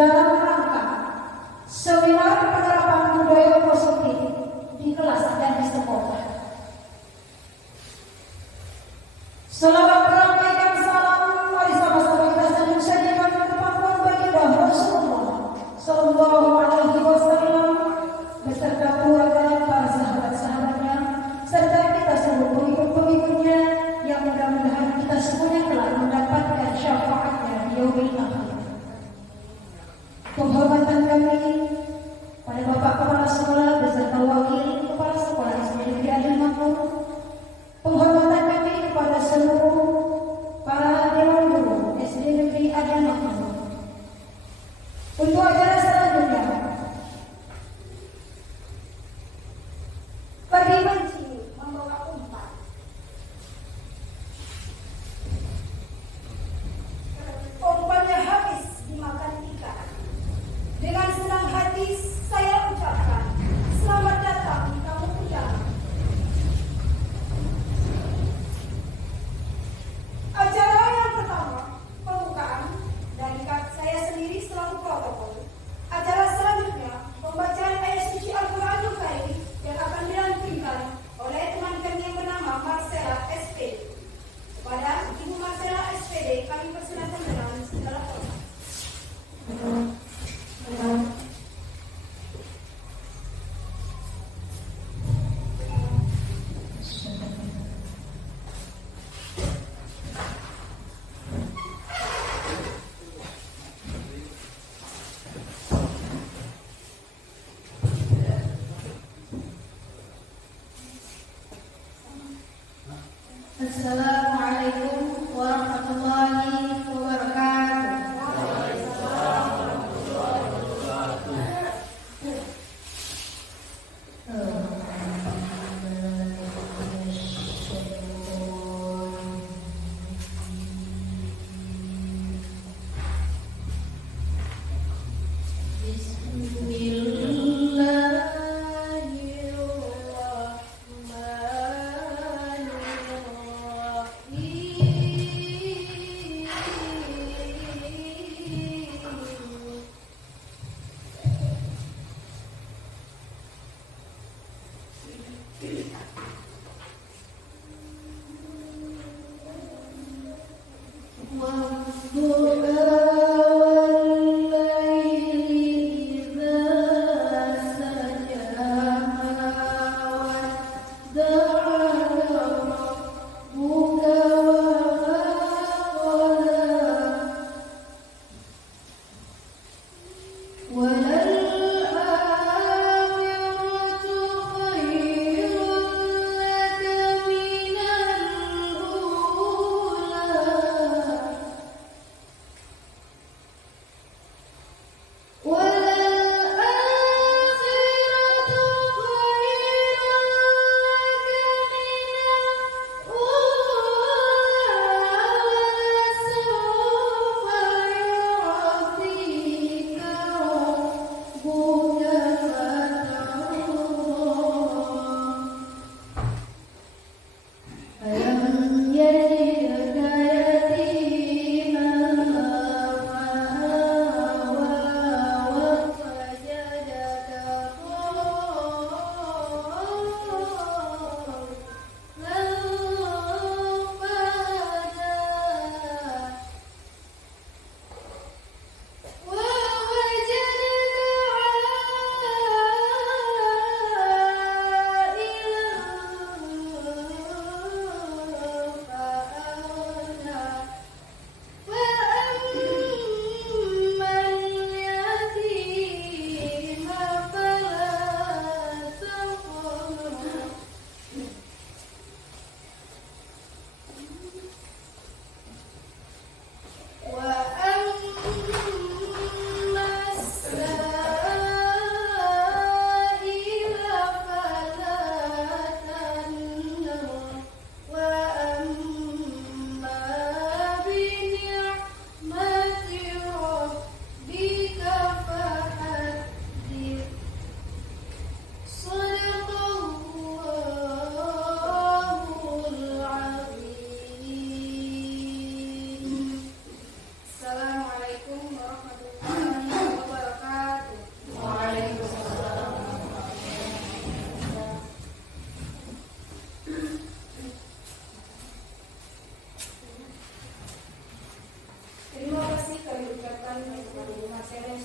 dalam rangka seminar penerapan budaya positif di kelas dan di sekolah. Selawat merampaikan salam, mari sama-sama kita sanjung sajakan kepada baginda Rasulullah Sallallahu Alaihi Wasallam beserta keluarga, para sahabat-sahabatnya, serta kita seluruh pengikut-pengikutnya yang mudah-mudahan kita semuanya telah mendapatkan syafaatnya di yaumil akhir. Penghormatan kami pada Bapak Kepala Sekolah beserta Wakil Kepala Sekolah SD Negeri Adil Makmur. Penghormatan kami kepada seluruh para dewan guru SD Negeri Adil Makmur. Untuk acara selanjutnya, pergi mancing membawa umpan. Umpannya habis dimakan ikan. Dengan senang hati saya ucapkan selamat datang di Kampung Ujang. Acara yang pertama, pembukaan dari saya sendiri selaku protokol. Acara selanjutnya, pembacaan ayat suci Al-Quranul Karim yang akan dilantunkan oleh teman kami yang bernama Marcella SPD. Kepada Ibu Marcella SPD, kami persilakan dengan segala hormat. Assalamualaikum warahmatullahi wabarakatuh.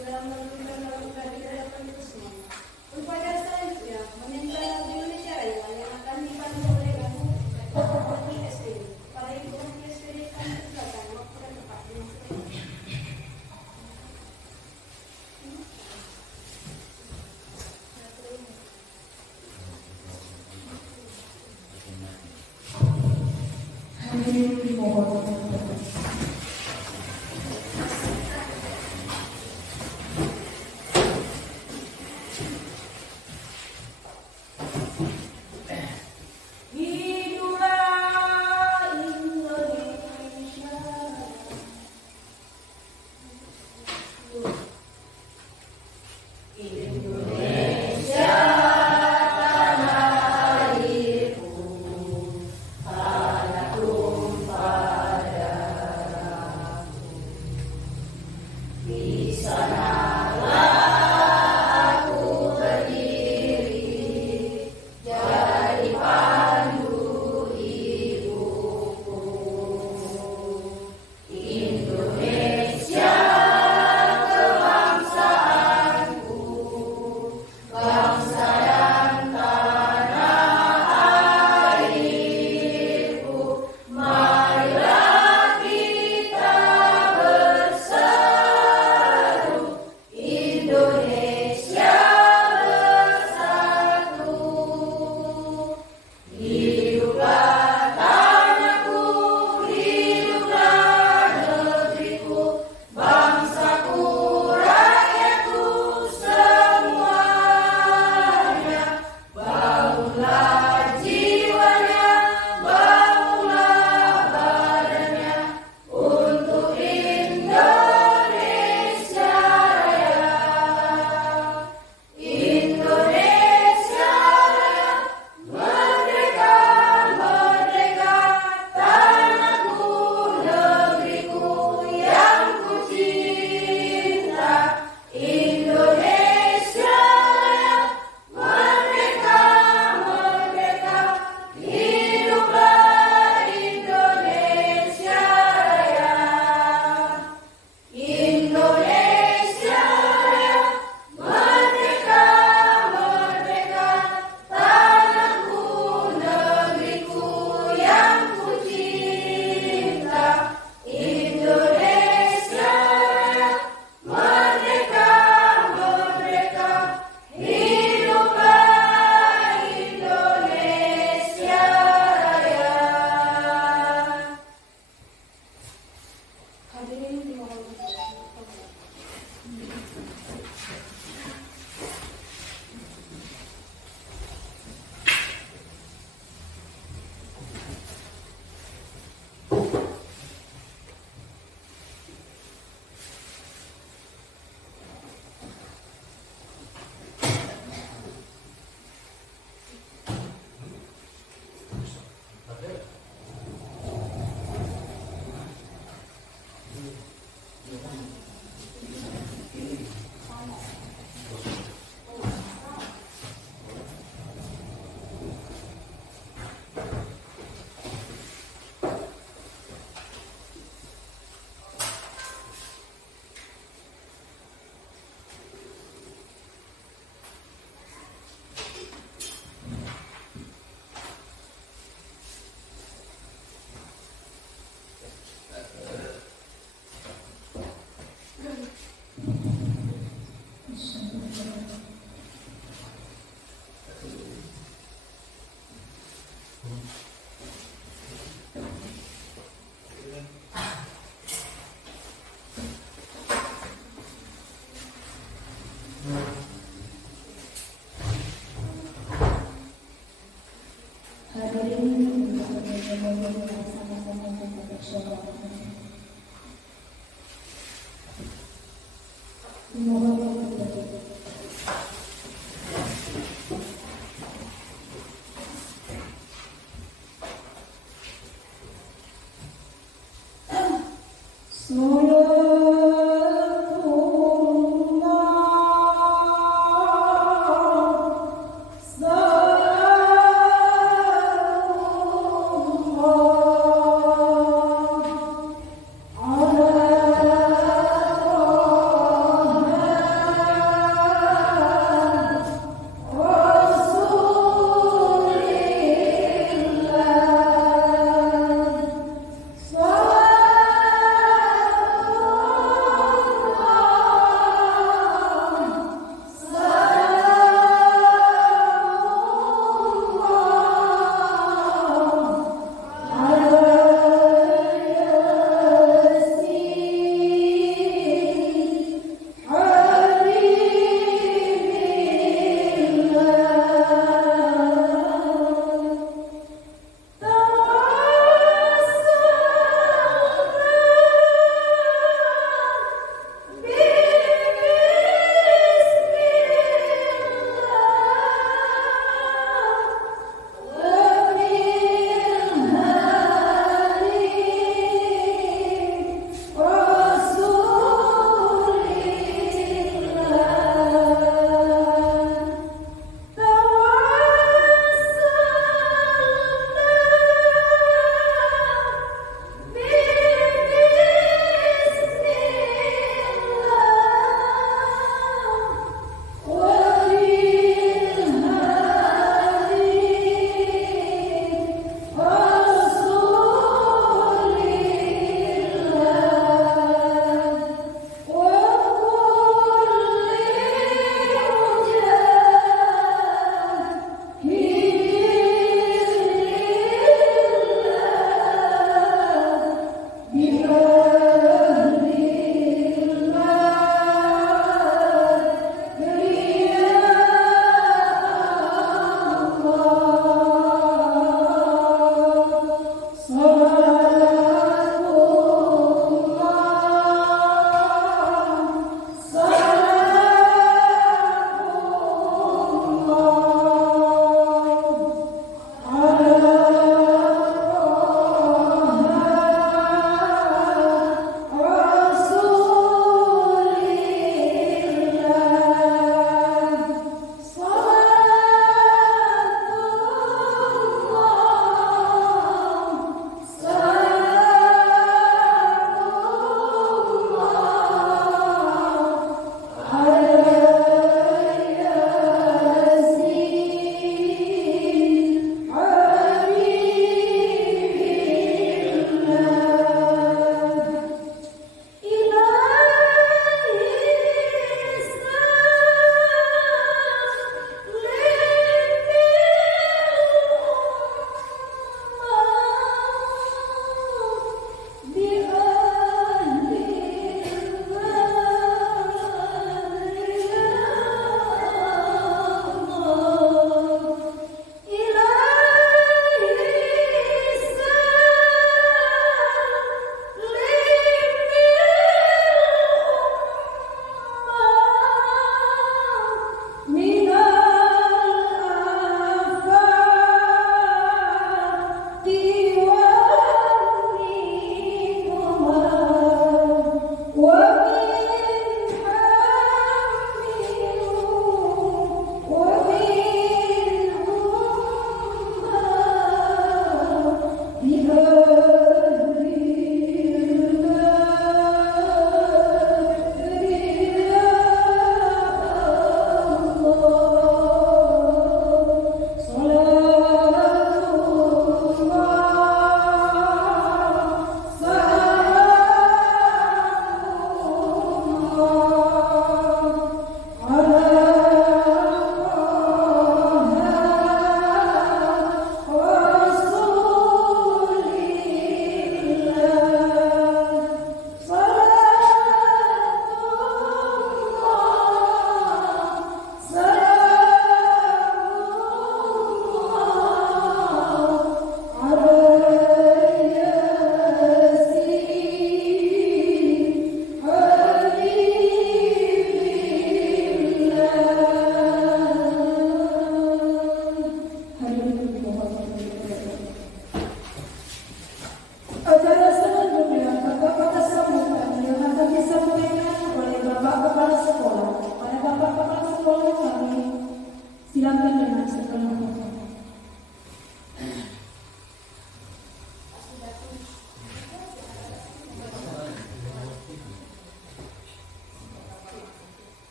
dalam menentukan melakukan di hadapan itu semua. Upaya selanjutnya meningkatkan Indonesia Raya yang akan dipandu oleh Gabung Wakil SPD. Pada Ibu Wakil SPD kami persilakan waktu dan tempat dimasukkan. Hadirin dimohon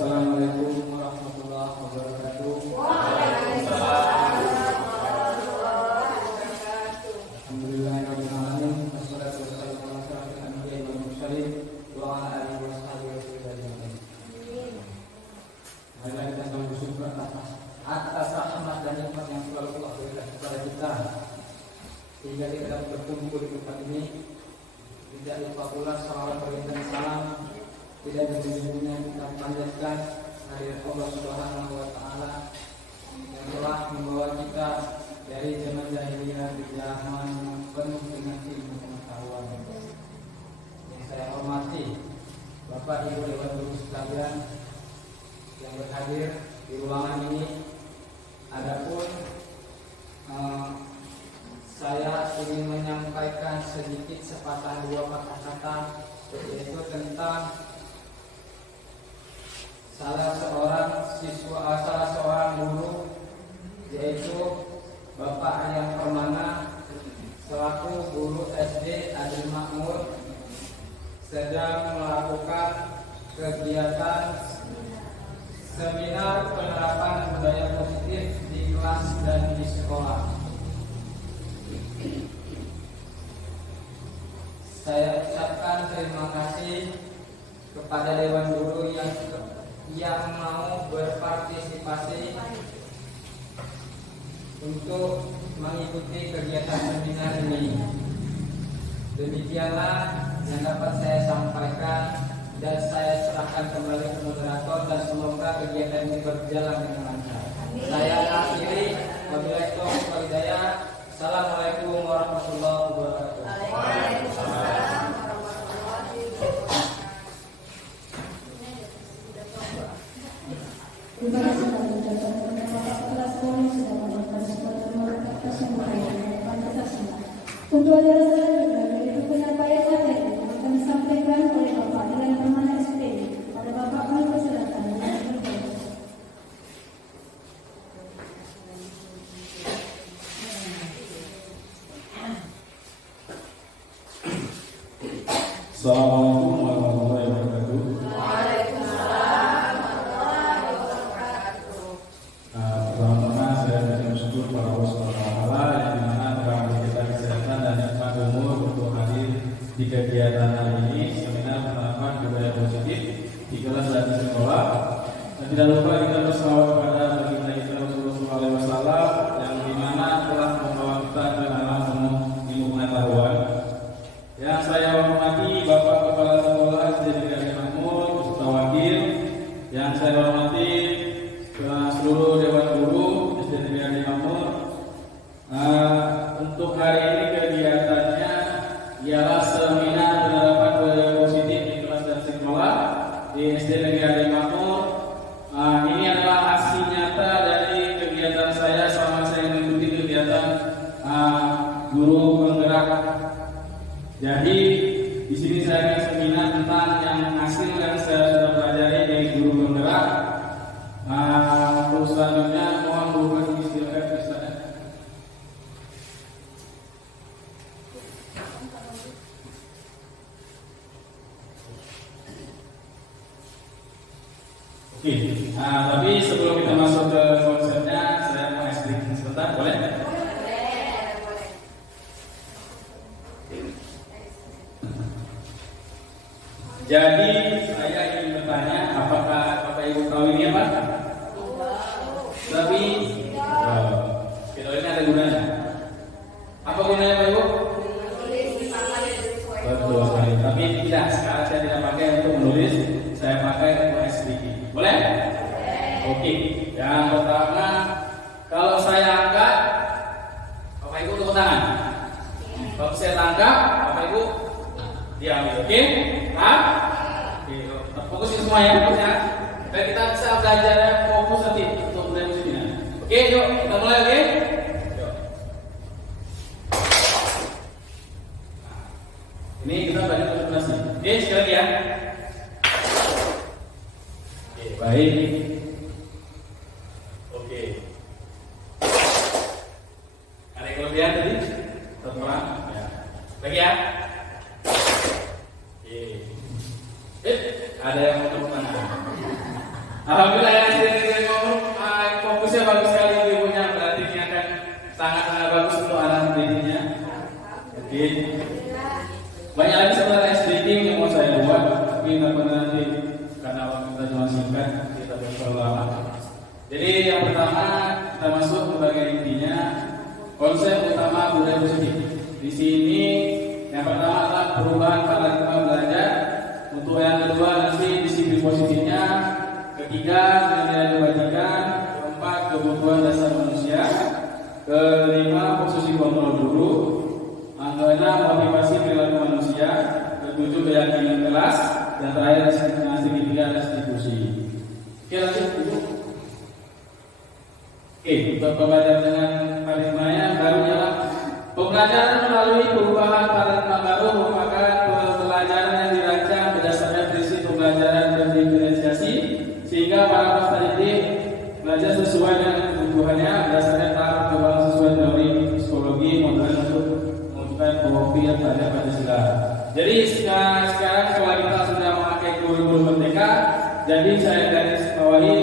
Assalamualaikum warahmatullahi wabarakatuh. Alhamdulillahirabbil alamin. Wassalatu wassalamu ala asyrofil anbiya'i wal mursalin wa ala alihi washabihi wasallam. Marilah kita selalu bersyukur atas rahmat dan nikmat yang selalu Allah berikan kepada kita, sehingga kita berkumpul di tempat ini. Tidak lupa pula salawat dan salam tidak berhubungnya kita panjatkan hadirat Allah Subhanahu wa taala yang telah membawa kita dari zaman jahiliyah ke zaman yang penuh dengan ilmu pengetahuan. Yang saya hormati Bapak Ibu Dewan Guru sekalian yang berhadir di ruangan ini. Adapun saya ingin menyampaikan sedikit sepatah dua kata-kata, yaitu tentang salah seorang guru, yaitu Bapak Ayah Permana selaku guru SD Adil Makmur sedang melakukan kegiatan seminar penerapan budaya positif di kelas dan di sekolah. Saya ucapkan terima kasih kepada Dewan Guru yang mau berpartisipasi untuk mengikuti kegiatan seminar ini. Demikianlah yang dapat saya sampaikan dan saya serahkan kembali ke moderator, dan semoga kegiatan ini berjalan dengan lancar. Saya akhiri, wabillahi taufiq wal hidayah. Assalamualaikum warahmatullahi wabarakatuh. Waalaikumsalam warahmatullahi wabarakatuh. Terima kasih telah mengucapkan kepada kepala sekolah yang sudah melakukan sebuah atas yang berkaitan dengan Pancasila. Untuk acara selanjutnya yaitu penyampaian materi yang akan disampaikan oleh Bapak Ayah Permana SPD. Pada Bapak kami persilakan. Assalamualaikum warahmatullahi wabarakatuh. Waalaikumsalam warahmatullahi wabarakatuh. Pertama-tama saya bersyukur kepada Allah Subhanahu wa taala yang dimana telah memberikan kesehatan dan nikmat umur untuk hadir di kegiatan hari ini, seminar penerapan budaya positif di kelas dan di sekolah. Dan tidak lupa kita berselawat kepada baginda kita Rasulullah SAW yang dimana telah membawa kita ke alam penuh ilmu pengetahuan. Yang saya hormati Bapak Kepala Sekolah SD Negeri Makmur beserta wakil, yang saya hormati seluruh Dewan Guru SD Negeri Makmur. Untuk hari ini kegiatannya ialah seminar penerapan budaya positif di kelas dan sekolah di SD Negeri Makmur. Ini adalah hasil nyata dari kegiatan saya selama saya mengikuti kegiatan guru penggerak. Jadi di sini saya akan seminar tentang yang hasil yang saya sudah pelajari dari guru penggerak. Untuk selanjutnya mohon bukan diistilahkan Ustaz. Oke, tapi sebelum kita masuk ke konsepnya, saya mau explain sebentar, boleh? Jadi saya ingin bertanya, apakah Bapak Ibu tahu ini apa? Tapi kalau ini ada gunanya. Apa gunanya Bapak Ibu? Betul sekali. Tapi tidak, sekarang saya tidak pakai untuk menulis, saya pakai untuk SDG. Boleh? Oke. Yang pertama, kalau saya angkat, Bapak Ibu tepuk tangan. Kalau saya tangkap, Bapak Ibu diambil. Oke? Fokus semua ya, fokus ya. Dan kita bisa belajar fokus nanti untuk mulai musimnya. Oke, yuk kita mulai. Oke. Yuk. Ini kita belajar konsentrasi. Oke, sekali lagi ya. Oke, baik. Oke. Ada kelebihan tadi? Terang. Ya. Lagi ya. Ada yang mau tepuk tangan. Alhamdulillah ya, saya ngomong fokusnya bagus sekali ibunya, berarti ini akan sangat bagus untuk anak didiknya. Oke. Banyak lagi sebenarnya speaking yang mau saya buat, tapi nanti karena waktu kita cuma singkat, kita terlalu lama. Jadi yang pertama kita masuk ke bagian intinya, konsep utama budaya positif. Di sini yang pertama adalah perubahan paradigma belajar. Untuk yang kedua nanti disiplin positifnya. Ketiga, nilai kebaikan. Keempat, kebutuhan dasar manusia. Kelima, posisi kontrol guru. Keenam, motivasi perilaku manusia. Ketujuh, keyakinan kelas. Dan terakhir, segitiga restitusi. Oke, lanjut dulu. Oke, untuk pembelajaran dengan paradigmanya barunya pembelajaran melalui perubahan paradigma baru merupakan pembelajaran yang dirancang berdasarkan prinsip pembelajaran berdiferensiasi sehingga para peserta didik belajar sesuai dengan kebutuhannya berdasarkan tahap perkembangan sesuai teori psikologi modern untuk mewujudkan profil pada Pancasila. Jadi sekarang kalau kita sudah memakai kurikulum merdeka, jadi saya garis bawahi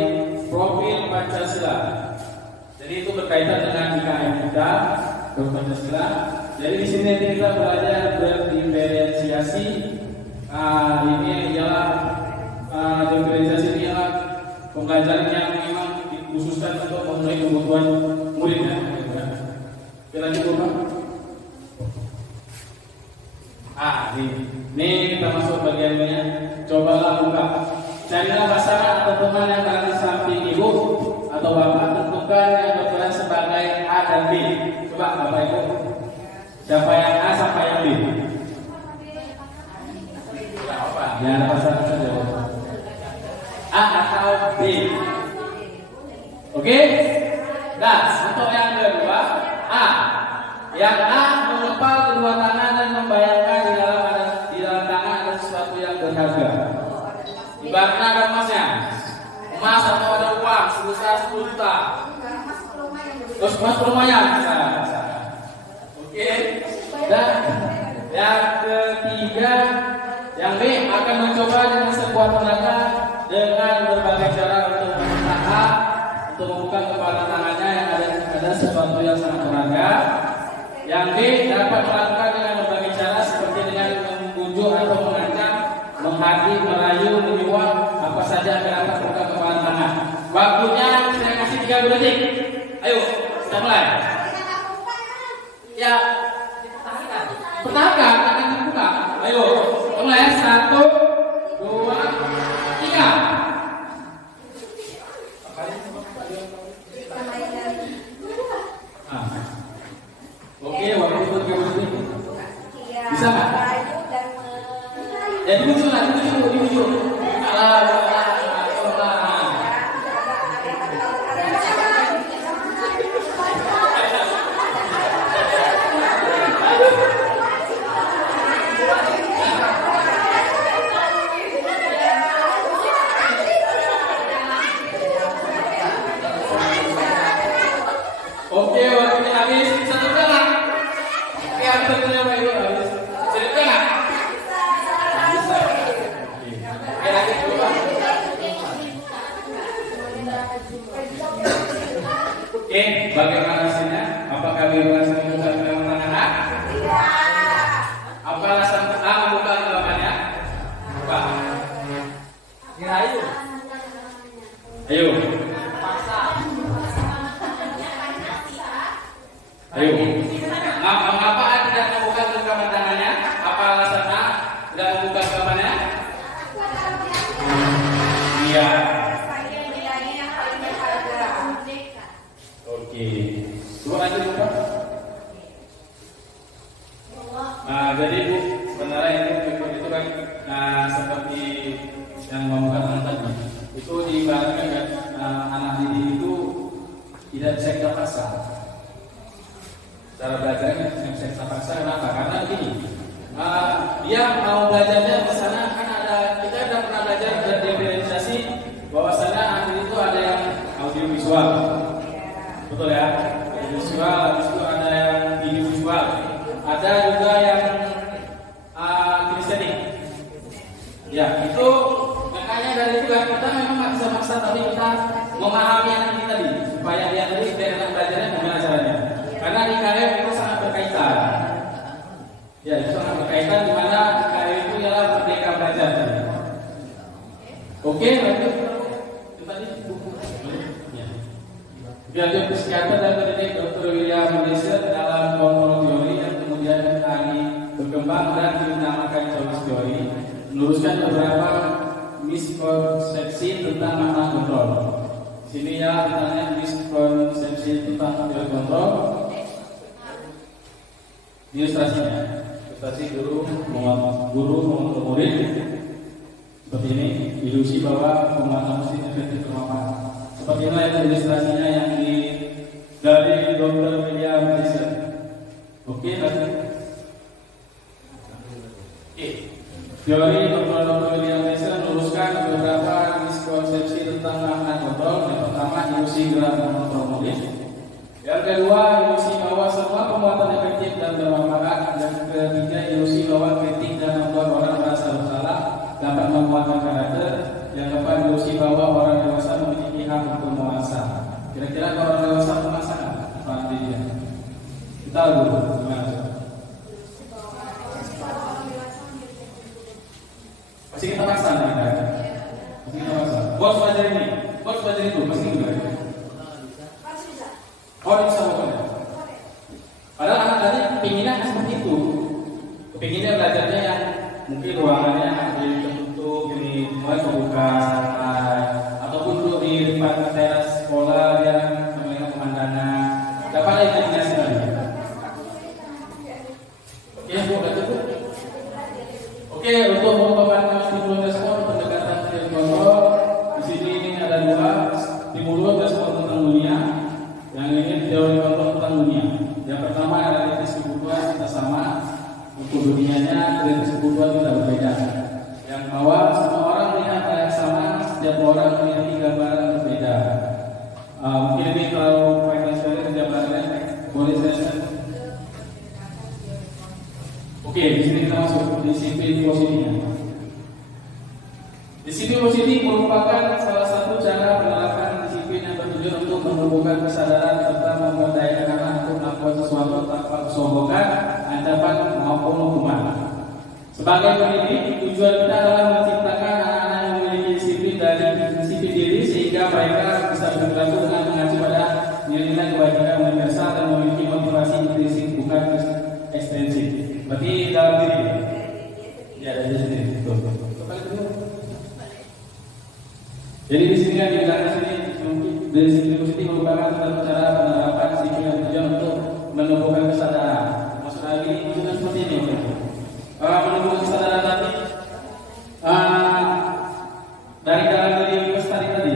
profil Pancasila. Jadi itu berkaitan dengan IKM kita, Pancasila. Jadi di sini kita belajar berdiferensiasi. Ini adalah diferensiasi ini adalah pembelajaran yang memang dikhususkan untuk memenuhi kebutuhan muridnya. Kita lanjut Pak. Ini kita masuk bagiannya. Cobalah buka. Carilah pasangan atau teman yang berada di samping ibu atau bapak, tentukan yang berperan sebagai A dan B. Coba Bapak Ibu, siapa yang A, siapa yang B? Ya, ada pasangan saja. A atau B. Oke? Dan untuk yang kedua, A. Yang A mengepal kedua tangan dan membayangkan di dalam tangan ada sesuatu yang berharga. Ibaratnya ada emasnya. Emas atau ada uang sebesar 10 juta. Terus emas lumayan. Oke. Dan yang ketiga, yang B akan mencoba dengan sebuah tenaga dengan berbagai cara untuk menahan, untuk membuka kepala tangannya yang ada sesuatu yang sangat berharga. Yang B dapat melakukan dengan berbagai cara seperti dengan membujuk atau mengancam, menghadik, merayu, menyuap, apa saja akan dapat membuka kepala tangan. Waktunya saya kasih 30 detik. Ayo, kita mulai. Ya, pertahankan akan dibuka. Ayo, mulai 1, 2, 3. Oke, waktu itu 30 detik. Bisa nggak? Ya dibujuk lah, dibujuk. Oke, waktunya habis. Satu kali. Oke, waktunya habis. Cerita nggak? Bisa. Oke, lanjut dulu Pak. Oke, bagaimana hasilnya? Apakah berhasil membuka kedua tangan? Tidak. Apa alasan A membuka kedua-duanya? Buka. Ayo. Ayo. Ayo. Mengapa A tidak membuka kedua tangannya? Apa alasan A tidak membuka kedua-duanya? Iya. Oke. Coba lanjut Pak. Jadi Bu, sebenarnya itu kan seperti yang membuka tangan tadi. Itu diibaratkan anak didik itu tidak bisa kita paksa. Cara belajarnya yang bisa kita paksa kenapa? Karena begini, dia mau belajarnya ke sana kan kita sudah pernah belajar berdiferensiasi bahwasanya anak itu ada yang audiovisual, betul ya? Audiovisual, habis itu ada yang video visual, ada juga yang kinestetik. Ya itu makanya dari itu kita memang nggak bisa maksa maksa, tapi kita memahami anak kita tadi supaya dia tadi biar anak belajarnya gimana caranya. Karena IKF itu sangat berkaitan. Ya, itu sangat berkaitan di mana IKF itu ialah merdeka belajar. Oke, lanjut. Lanjut psikiater dan pendidik Dr. William Meiser dalam kontrol teori yang kemudian kali berkembang dan dinamakan Choice Theory, meluruskan beberapa miskonsepsi tentang makna kontrol. Di sini ya ditanya miskonsepsi tentang teori kontrol. Ilustrasinya, ilustrasi guru mengontrol murid seperti ini, ilusi bahwa penguatan mesin efektif bermanfaat. Seperti inilah itu ilustrasinya yang dari Dr. William Meiser. Oke, lanjut. Teori Dr. William Meiser meluruskan beberapa miskonsepsi tentang makna kontrol. Yang pertama, ilusi gerak mengontrol murid. Yang kedua, ilusi bahwa semua penguatan efektif dan bermanfaat. Yang ketiga, ilusi bahwa kritik dan membuat orang merasa bersalah dapat menguatkan karakter. Yang keempat, ilusi bahwa orang dewasa memiliki hak untuk memaksa. Kira-kira kalau orang dewasa memaksa apa artinya? Kita dulu gimana? Pasti kita paksa nih kan? Pasti kita paksa. Bos belajar ini, bos belajar itu, pasti juga. Oh, bisa pokoknya. Padahal anak tadi pinginnya seperti itu. Pinginnya belajarnya yang mungkin ruangannya tertutup, ini mulai terbuka, ataupun duduk di depan teras sekolah dia melihat pemandangan. Dapat imajinasi lagi. Oke, Bu, udah cukup. Oke, untuk memperbanyak stimulus respon pendekatan teori kontrol, di sini ini ada dua, stimulus respon tentang dunia. Yang ini teori kontrol tentang dunia. Yang pertama realitas kebutuhan kita sama, untuk dunianya realitas kebutuhan kita berbeda. Yang bahwa semua orang melihat hal yang sama, setiap orang memiliki gambaran berbeda. Mungkin ini kalau kaitan sekali setiap orang boleh saya. Oke, di sini kita masuk disiplin positifnya. Disiplin positif merupakan salah satu cara penerapan disiplin yang bertujuan untuk menumbuhkan kesadaran serta memberdayakan anak untuk melakukan sesuatu tanpa kesombongan, ancaman maupun hukuman. Sebagai pendidik, tujuan kita adalah menciptakan anak-anak yang memiliki disiplin dari disiplin diri sehingga mereka bisa berperilaku dengan mengacu pada nilai-nilai kebajikan universal dan memiliki motivasi intrinsik bukan ekstrinsik. Berarti dalam diri. Ya, dari sini. Betul. Jadi di sini kan dikatakan sini dari sisi positif merupakan satu cara penerapan disiplin yang bertujuan untuk menumbuhkan kesadaran. Maksud lagi maksudnya seperti ini. Menumbuhkan kesadaran tadi dari dalam diri Lestari tadi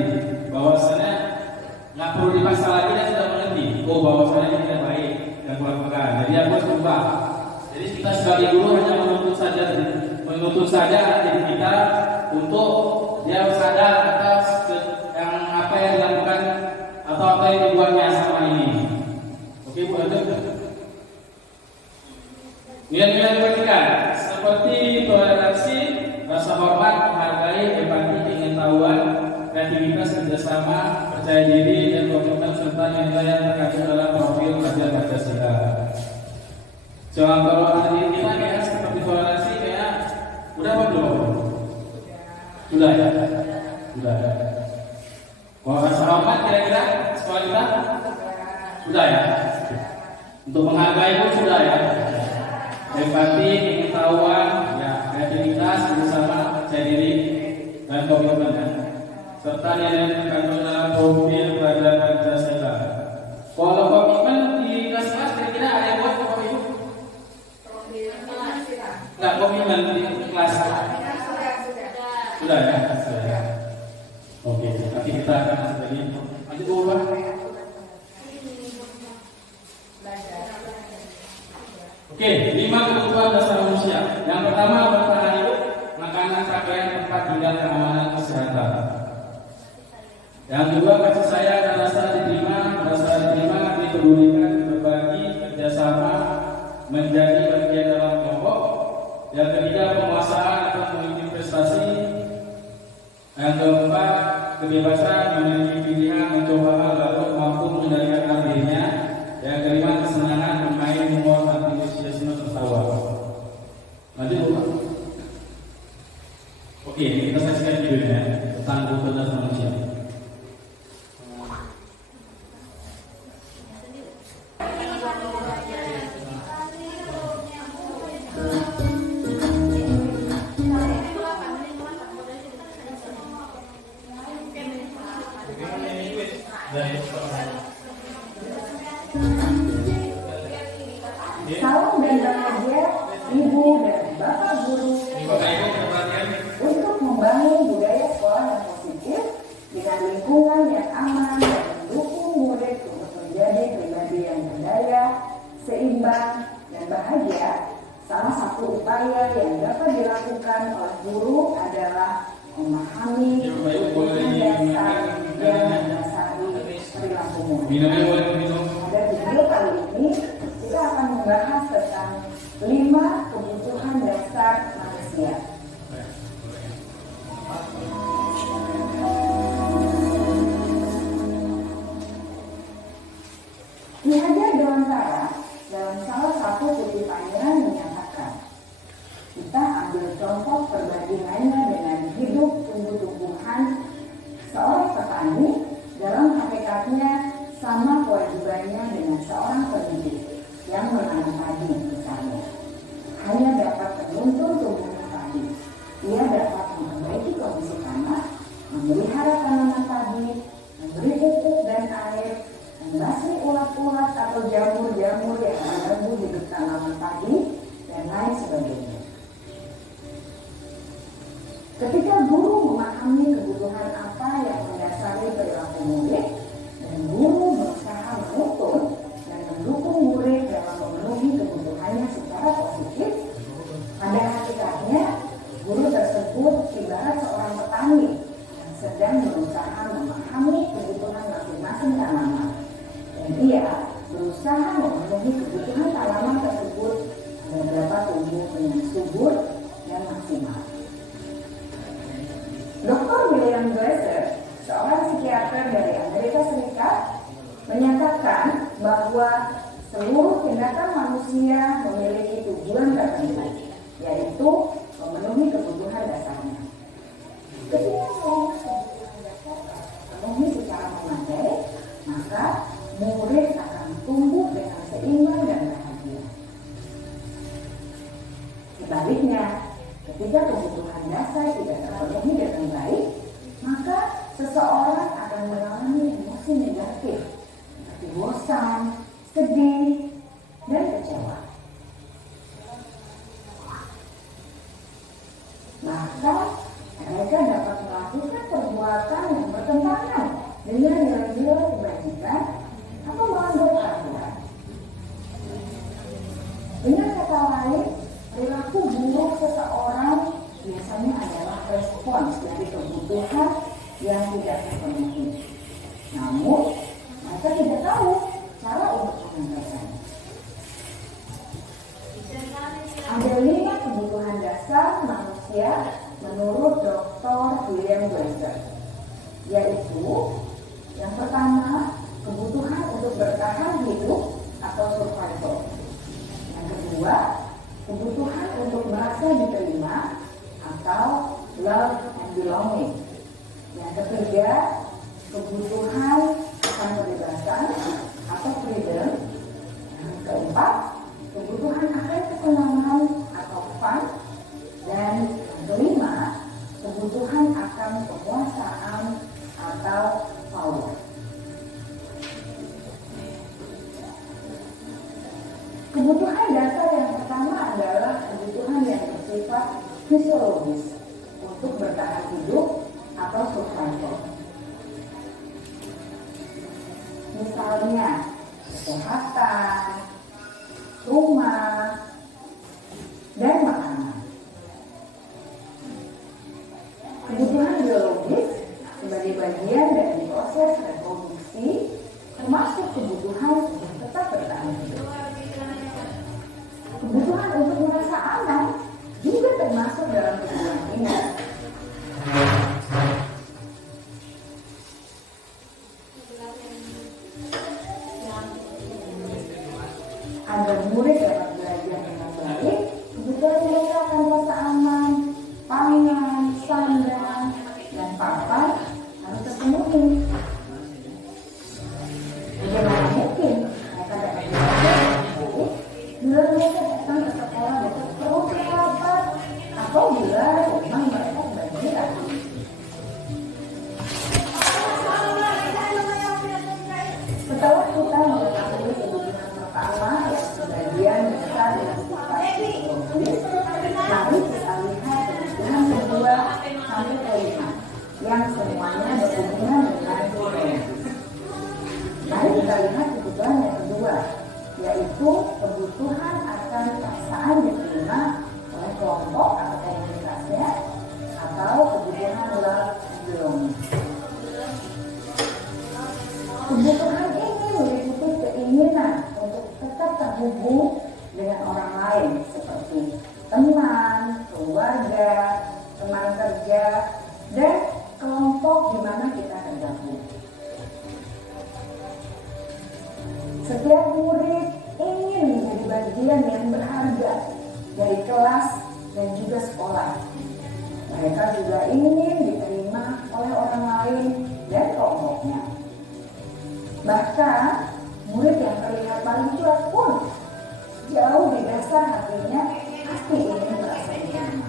bahwasanya nggak perlu dipaksa lagi dan sudah mengerti. Oh, bahwasanya ini tidak baik dan kurang pekan. Jadi aku harus berubah. Jadi kita sebagai guru hanya menuntut saja diri kita untuk dia sadar atas yang apa yang dilakukan atau apa yang dibuatnya selama ini. Oke, Bu, lanjut. Nilai-nilai diperhatikan seperti toleransi, rasa hormat, menghargai, empati, pengetahuan, kreativitas, kerjasama, percaya diri, dan komitmen serta nilai yang terkandung dalam profil pelajar Pancasila. Kalau hari ini kita kayak seperti toleransi kayak udah apa belum? Sudah ya? Sudah ya? Kalau rasa hormat kira-kira sekolah kita? Sudah ya? Untuk menghargai pun sudah ya? Empati, pengetahuan, ya, kreativitas, bersama, percaya diri, dan komitmen ya. Serta nilai terkandung dalam profil pelajar Pancasila. Kalau komitmen di kelas kira-kira ada yang buat apa itu? Enggak, komitmen di kelas. Sudah ya? Sudah ya? Oke, nanti kita akan lagi. Lanjut dulu Pak. Oke, 5 kebutuhan dasar manusia. Yang pertama bertahan hidup, makanan, pakaian, tempat tinggal, keamanan, kesehatan. Yang kedua kasih sayang dan rasa diterima, dipedulikan, berbagi, kerjasama, menjadi bagian dalam kelompok. Yang ketiga penguasaan atau memiliki prestasi. Yang keempat, kebebasan memiliki pilihan mencoba hal baru mampu mengendalikan dirinya. Yang kelima, kesenangan bermain humor antusiasme tertawa. Lanjut Pak. Oke, kita saksikan videonya tentang brutalitas manusia. Salam dan bahagia Ibu dan Bapak Guru untuk membangun budaya sekolah yang positif dengan lingkungan yang aman dan mendukung murid untuk menjadi pribadi yang berdaya, seimbang, dan bahagia. Salah satu upaya yang dapat dilakukan oleh guru adalah memahami kebutuhan dasar yang mendasari perilaku murid. Pada video kali ini kita akan membahas tentang 5 kebutuhan dasar manusia. Ki Hajar Dewantara dalam salah satu kutipannya menyatakan, kita ambil contoh perbandingannya dengan hidup tumbuh-tumbuhan. Seorang petani dalam hakikatnya sama kewajibannya dengan seorang pendidik yang menanam padi misalnya. Hanya dapat menuntun tumbuhan padi. Ia dapat memperbaiki kondisi tanah, memelihara tanaman padi, memberi pupuk dan air, membasmi ulat-ulat atau jamur-jamur yang mengganggu hidup tanaman padi, dan lain sebagainya. Ketika guru memahami kebutuhan apa yang mendasari perilaku murid, dan guru berusaha menuntun dan mendukung murid dalam memenuhi kebutuhannya secara positif, pada hakikatnya guru tersebut ibarat seorang petani yang sedang berusaha memahami kebutuhan masing-masing tanaman, dan ia berusaha memenuhi kebutuhan tanaman tersebut agar dapat tumbuh dengan subur dan maksimal. Dr. William Glasser, seorang psikiater dari Amerika Serikat, menyatakan bahwa seluruh tindakan manusia memiliki tujuan tertentu, yaitu memenuhi kebutuhan dasarnya. Ketika seluruh kebutuhan dasar terpenuhi secara memadai, maka murid akan tumbuh dengan seimbang dan bahagia. Sebaliknya, ketika kebutuhan dasar tidak terpenuhi dengan baik, maka seseorang akan mengalami emosi negatif seperti bosan, sedih, dan kecewa. Bahkan mereka dapat melakukan perbuatan yang bertentangan dengan nilai-nilai kebajikan atau melanggar peraturan. Dengan kata lain, perilaku buruk seseorang biasanya adalah respons dari kebutuhan yang tidak terpenuhi. Namun, mereka tidak tahu cara untuk mengatasinya. Ada 5 kebutuhan dasar manusia menurut Dr. William Glasser, yaitu yang pertama, kebutuhan untuk bertahan hidup atau survival. Yang kedua, kebutuhan untuk merasa diterima atau love and belonging. Yang ketiga, kebutuhan akan kebebasan atau freedom. Yang keempat, kebutuhan akan kesenangan atau fun. Dan yang kelima, kebutuhan akan kekuasaan atau power. Kebutuhan dasar yang pertama adalah kebutuhan yang bersifat fisiologis untuk bertahan hidup atau survival. Misalnya, kesehatan, rumah, dan makanan. Kebutuhan biologis sebagai bagian dari proses reproduksi termasuk kebutuhan untuk tetap bertahan hidup. Kebutuhan untuk merasa aman juga termasuk dalam kebutuhan ini. murid dapat belajar dengan baik, kebutuhan mereka akan merasa aman, pangan, sandang, dan papan harus terpenuhi. Bagaimana mungkin mereka dapat belajar dengan baik bila mereka datang ke sekolah dengan perut lapar atau bila rumah mereka banjiran? Setelah kita mengetahui kebutuhan pertama yang sebagian besar dengan sifat psikologis, mari kita lihat kebutuhan kedua sampai kelima yang semuanya berhubungan dengan psikologis. Mari kita lihat kebutuhan yang kedua, yaitu kebutuhan akan perasaan diterima oleh kelompok atau komunitasnya atau kebutuhan love and belonging. Kebutuhan ini meliputi keinginan untuk tetap terhubung dengan orang lain seperti teman, keluarga, teman kerja, dan kelompok di mana kita tergabung. Setiap murid ingin menjadi bagian yang berharga dari kelas dan juga sekolah. Mereka juga ingin diterima oleh orang lain dan kelompoknya. Bahkan, murid yang terlihat paling cuek pun jauh di dasar hatinya pasti ingin merasa diterima.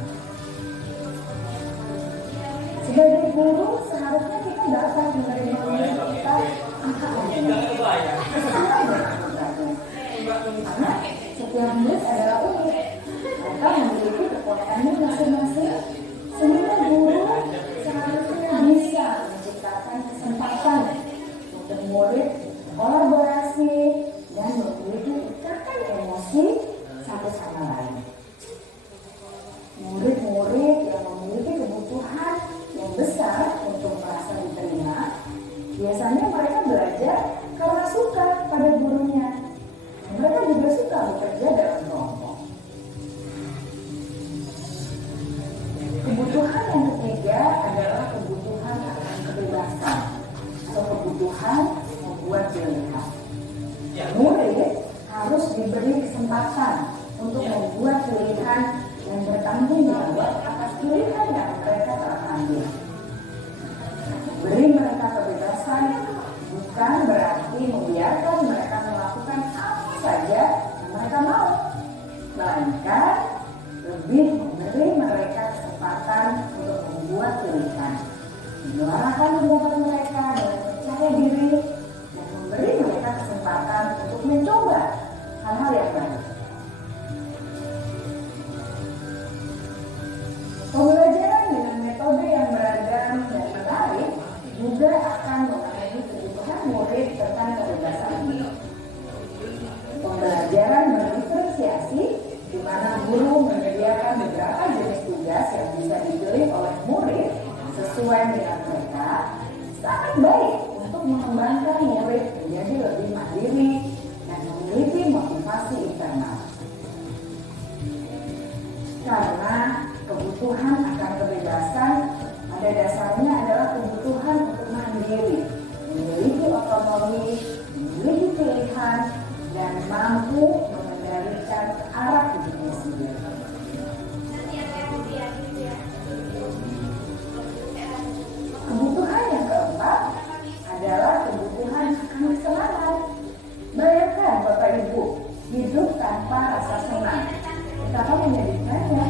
Sebagai guru, seharusnya kita dapat menerima murid kita karena setiap murid adalah unik. Mereka memiliki kekuatannya masing-masing, sehingga guru seharusnya bisa menciptakan kesempatan untuk murid kolaborasi dan memiliki ikatan emosi satu sama lain. Murid-murid yang memiliki kebutuhan yang besar untuk merasa diterima, biasanya mereka belajar karena suka pada gurunya. Mereka juga suka bekerja dalam kelompok. Kebutuhan yang ketiga adalah kebutuhan akan kebebasan atau kebutuhan membuat pilihan. Murid harus diberi kesempatan untuk membuat pilihan dan bertanggung jawab atas pilihan yang mereka telah ambil. Beri mereka kebebasan bukan berarti membiarkan mereka melakukan apa saja yang mereka mau, melainkan lebih memberi mereka kesempatan untuk membuat pilihan, menyuarakan pendapat mereka dengan percaya diri, dan memberi mereka kesempatan untuk mencoba hal-hal yang baru. Pembelajaran dengan metode yang beragam dan menarik juga akan memenuhi kebutuhan murid tentang kebebasan ini. Pembelajaran berdiferensiasi, di mana guru menyediakan beberapa jenis tugas yang bisa dipilih oleh murid sesuai dengan mereka, sangat baik untuk mengembangkan murid menjadi lebih mandiri dan memiliki motivasi internal. Karena kebutuhan akan kebebasan pada dasarnya adalah kebutuhan untuk mandiri, memiliki otonomi, memiliki pilihan, dan mampu mengendalikan arah hidupnya sendiri. Kebutuhan yang keempat adalah kebutuhan akan kesenangan. Bayangkan Bapak Ibu hidup tanpa rasa senang, betapa menyedihkannya.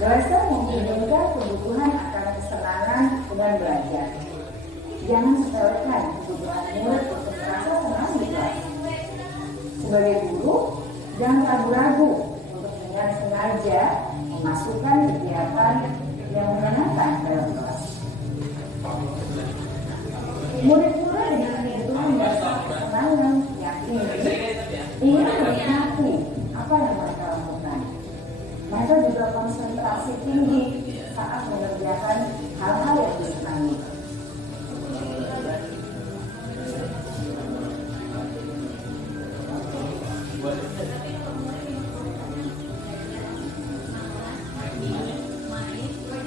Glasser menghubungkan kebutuhan akan kesenangan dengan belajar. Jangan sepelekan kebutuhan murid untuk merasa senang di kelas. Sebagai guru, jangan ragu-ragu untuk dengan sengaja memasukkan kegiatan yang menyenangkan dalam kelas. Murid-murid dengan kebutuhan dasar kesenangan yang tinggi ingin menikmati apa yang mereka lakukan. Mereka juga konsentrasi tinggi saat mengerjakan hal-hal yang disenangi.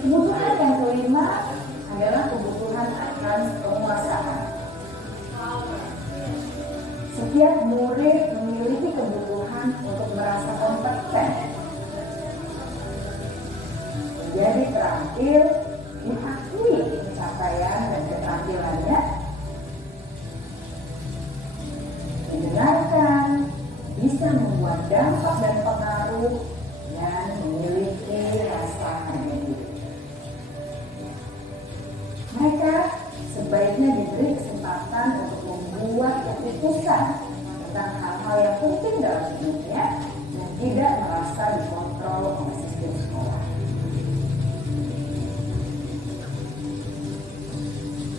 Kebutuhan yang kelima adalah kebutuhan akan penguasaan. setiap murid memiliki kebutuhan untuk merasa kompeten, menjadi terampil, diakui pencapaian dan keterampilannya, mendengarkan, bisa membuat dampak dan pengaruh, dan memiliki rasa harga diri. Mereka sebaiknya diberi kesempatan untuk membuat keputusan tentang hal-hal yang penting dalam hidupnya dan tidak merasa dikontrol oleh sistem sekolah.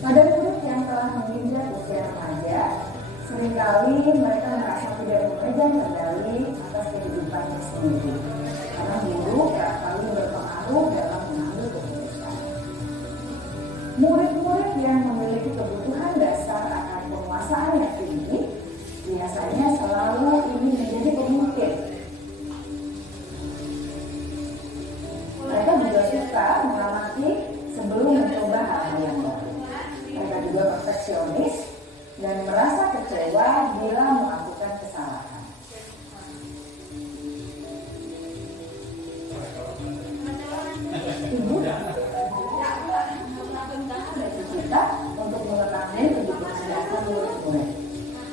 Pada murid yang telah menginjak usia remaja, seringkali mereka merasa tidak memegang kendali atas kehidupannya sendiri, karena guru kerap kali berpengaruh dalam mengambil keputusan. Murid-murid yang memiliki kebutuhan dasar akan penguasaan yang tinggi biasanya selalu ingin menjadi pemimpin. Mereka juga suka mengamati sebelum mencoba hal-hal yang baru. Mereka juga perfeksionis dan merasa kecewa bila melakukan kesalahan. Ibu bagi kita untuk mengetahui kebutuhan dasar murid-murid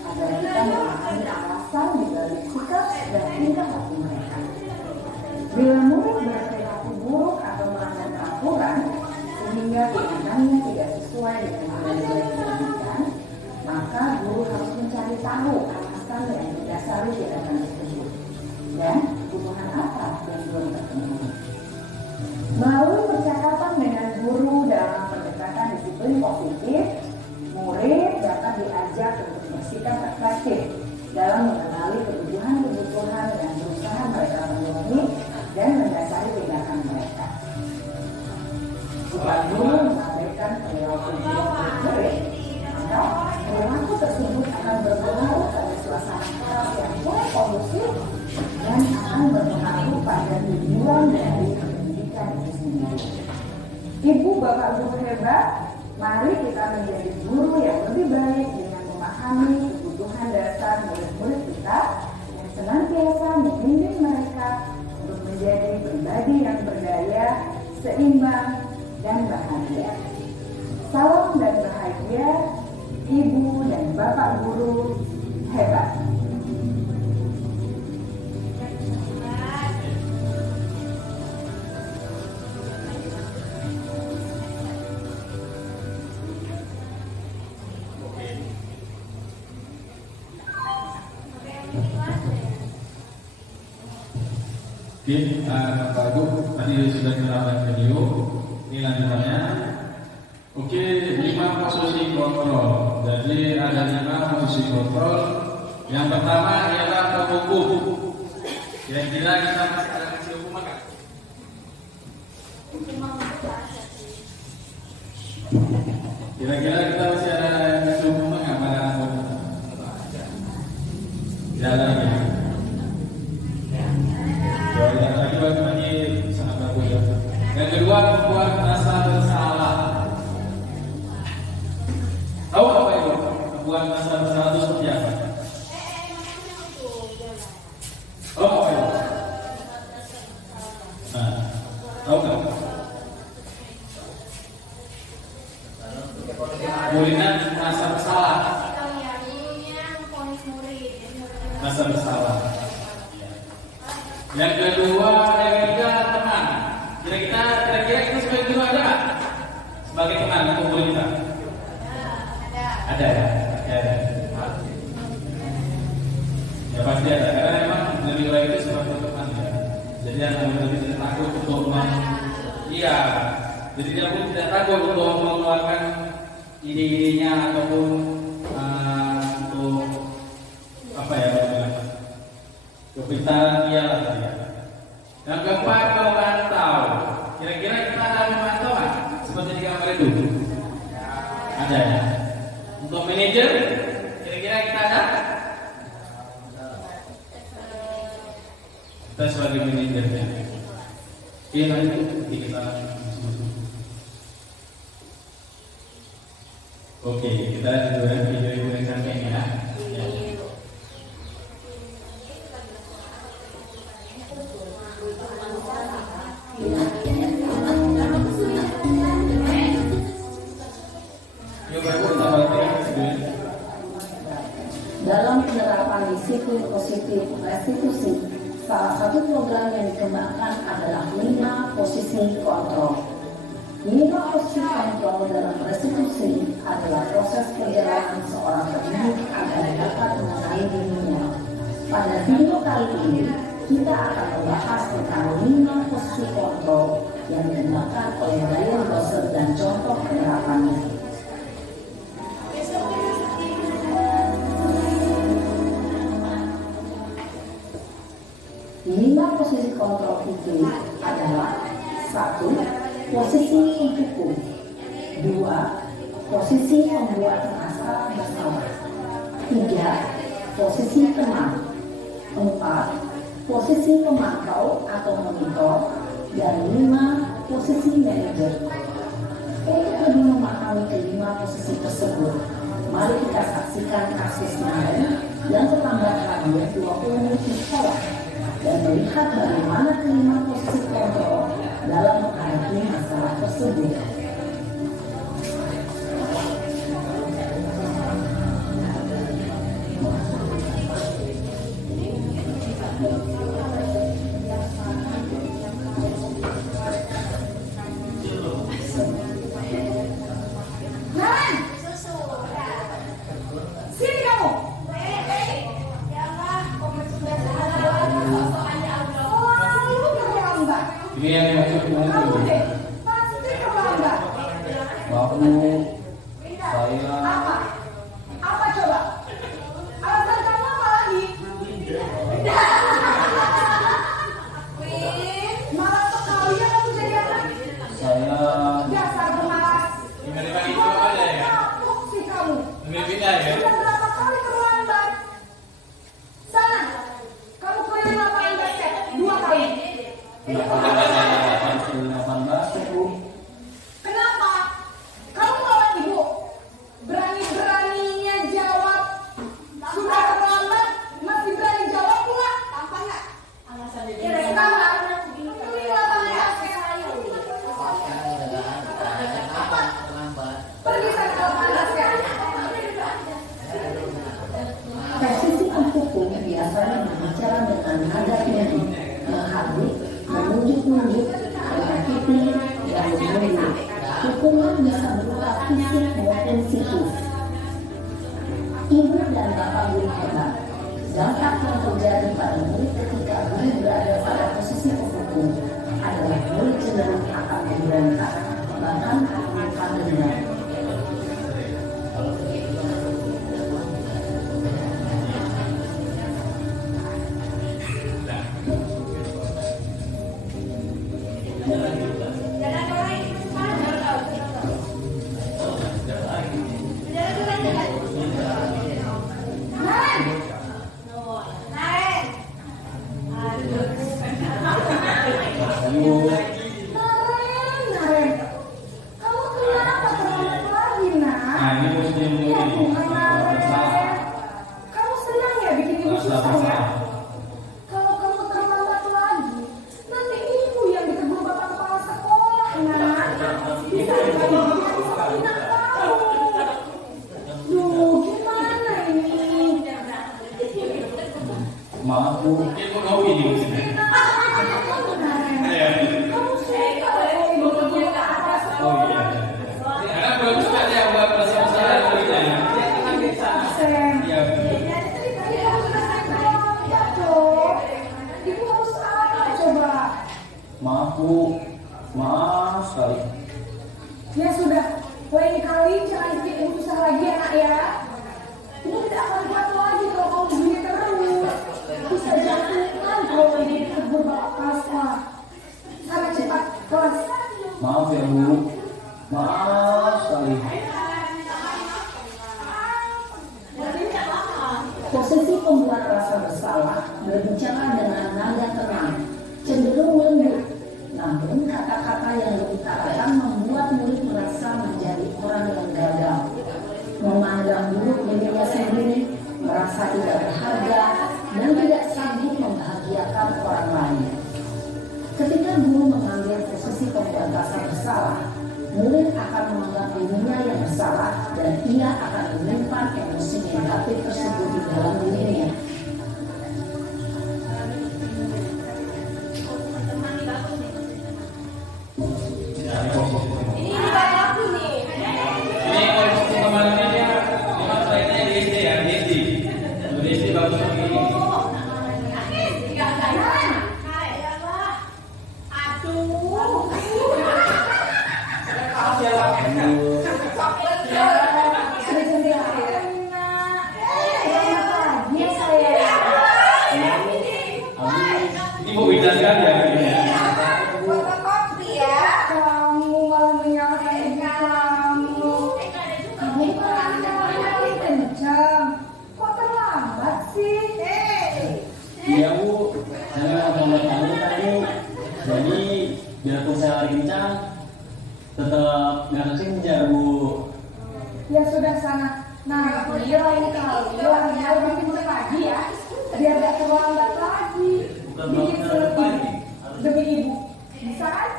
agar kita memahami alasan dibalik sikap dan tingkah laku mereka. Bila murid berperilaku buruk atau melanggar peraturan sehingga tindakannya tidak sesuai dengan nilai-nilai pendidikan, maka guru harus mencari tahu alasan yang mendasari tindakan tersebut dan kebutuhan apa yang belum terpenuhi. Melalui percakapan dengan guru dalam pendekatan disiplin positif, murid dapat diajak untuk bersikap efektif dalam mengenali kebutuhan-kebutuhan yang berusaha mereka penuhi dan mendasari tindakan mereka. Jika guru mengabaikan perilaku murid, maka perilaku tersebut akan berpengaruh pada suasana kelas yang kurang kondusif dan akan berpengaruh pada tujuan dari pendidikan itu sendiri. Ibu bapak guru hebat, mari kita menjadi guru yang lebih baik dengan memahami kebutuhan dasar murid-murid kita yang senantiasa membimbing mereka untuk menjadi pribadi yang berdaya, seimbang, dan bahagia. Salam dan bahagia, ibu dan bapak guru hebat. Oke, Bapak Ibu, tadi sudah dilakukan video. Ini lanjutannya. Oke, 5 posisi kontrol. Jadi ada 5 posisi kontrol. Yang pertama ialah penghukum. Kira-kira kita masih ada kasih hukuman kan? Kira-kira kita masih ada kasih hukuman nggak pada anggota? Tidak ada lagi. Yang lagi sangat bagus ya. Yang kedua, membuat rasa bersalah. Tahu apa itu? Membuat rasa bersalah itu seperti apa? Tahu apa itu? Nah, tahu nggak? Muridnya merasa bersalah. Merasa bersalah. Yang kedua, yang ketiga teman. Kira-kira kita sebagai guru ada nggak? Sebagai teman untuk murid kita? Ada ya? Ada. Ya pasti ada. Karena memang lebih baik itu sebagai teman ya. Jadi anak murid tidak takut untuk iya. Jadi dia pun tidak takut untuk mengeluarkan ide-idenya ataupun untuk apa ya? Kepintaran dia lah ya. Yang keempat, memantau. Kira-kira kita ada memantau kan? Seperti di gambar itu. Ada ya. Untuk manajer, kira-kira kita ada? Kita sebagai manajer ya. Oke, lanjut kita. Oke, kita lihat video yang samping ya. dikembangkan adalah 5 posisi kontrol. 5 posisi kontrol dalam restitusi adalah proses perjalanan seorang pendidik agar dapat mengenai dirinya. Pada video kali ini, kita akan membahas tentang 5 posisi kontrol yang dikembangkan oleh Brian Rosser dan contoh penerapannya. 5 posisi kontrol itu adalah 1. Posisi mendukung, 2. Posisi membuat merasa bersalah, 3. Posisi teman, 4. Posisi pemantau atau monitor, dan 5. Posisi manajer. Untuk lebih memahami kelima posisi tersebut, mari kita saksikan kasus kemarin yang terlambat hadir 20 menit di sekolah dan melihat bagaimana kelima posisi kontrol dalam menghadapi masalah tersebut. Ini yang dimaksud Kamu deh, pasti terlambat. Waktu saya Apa? Apa coba? Alasan kamu apa lagi? Malas sekali ya kamu jadi anak. saya Dasar pemalas. Kapok sih kamu. Sudah berapa kali terlambat? Sana, kamu keliling lapangan basket 2 kali. 18 Bu. Kenapa? Kamu lawan ibu? Berani-beraninya jawab. Sudah terlambat, masih berani jawab pula? Tampak nggak? Sekarang, keliling lapangan basket. Apa? Pergi sana ke lapangan basket. Posisi hukum biasanya berbicara dengan nada tinggi, menghardik, menunjuk-nunjuk, menyakiti, dan menunjuk. Hukuman bisa berupa fisik maupun psikis. Ibu dan bapak guru hebat. Dampak yang terjadi pada murid ketika guru berada pada posisi penghukum adalah murid cenderung akan memberontak, bahkan menyimpan dendam. Naren, kamu kenapa terlambat lagi, nak? Nah, ini mesti Ya Tuhan, Naren. Kamu senang ya bikin ibu susah ya? Kalau kamu terlambat lagi, nanti ibu yang ditegur bapak kepala sekolah, nak. Bisa jadi bisa pindah kamu. Duh, gimana ini? Maaf Bu. Ilmu kau ini maksudnya. Kamu suka kalau ibu tegur bapak kepala sekolah? Oh iya. Karena bagus kan yang buat perasaan kita ya. Sen. Iya. Tadi harus terlambat dong. Ibu harus apa coba? Maaf Bu. Maaf sekali. Ya sudah, lain kali jangan bikin ibu susah lagi ya nak ya. Ibu tidak akan kuat lagi kalau kamu begini terus. Bisa jantungan kalau lagi ditegur bapak kelas. Sana cepat kelas. Maaf ya Bu. Maaf sekali. Posisi pembuat rasa bersalah berbicara dengan nada tenang, cenderung lembut. Namun kata-kata yang diutarakan membuat murid merasa menjadi orang yang gagal, memandang buruk dirinya sendiri, merasa tidak berharga, dan tidak sanggup membahagiakan orang lain. Ketika guru mengambil posisi pembuat rasa bersalah, murid akan menganggap dirinya yang bersalah dan ia akan menyimpan emosi negatif tersebut di dalam dirinya. tetap nggak kekejar Bu. Ya sudah sana. Nah, ini lain kali larinya lebih kenceng lagi ya, biar gak terlambat lagi. Bikin selebih demi ibu. Bisa kan?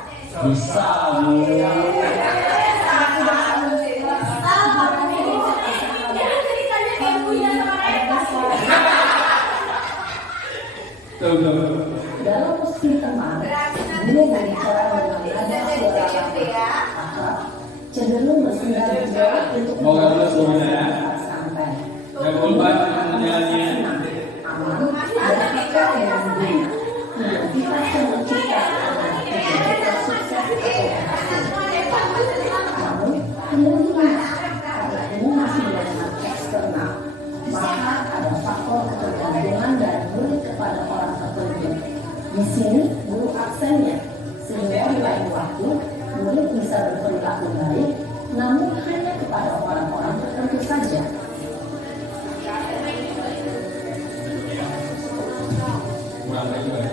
Bisa Bu. Dalam posisi teman, guru berbicara dengan suara akrab, cenderung bersandar jauh untuk Moga terus semuanya ya. santai. Yang keempat menjalannya. Aman dan dekat dengan diri. Identitas yang menciptakan identitas sukses atau berhasil. Namun, kemudian karena ini masih dengan eksternal, maka ada faktor ketergantungan dari murid kepada orang tertentu. Di sini guru absennya, sehingga di lain waktu murid bisa berperilaku baik, namun hanya kepada orang-orang tertentu saja. Kurang baik juga.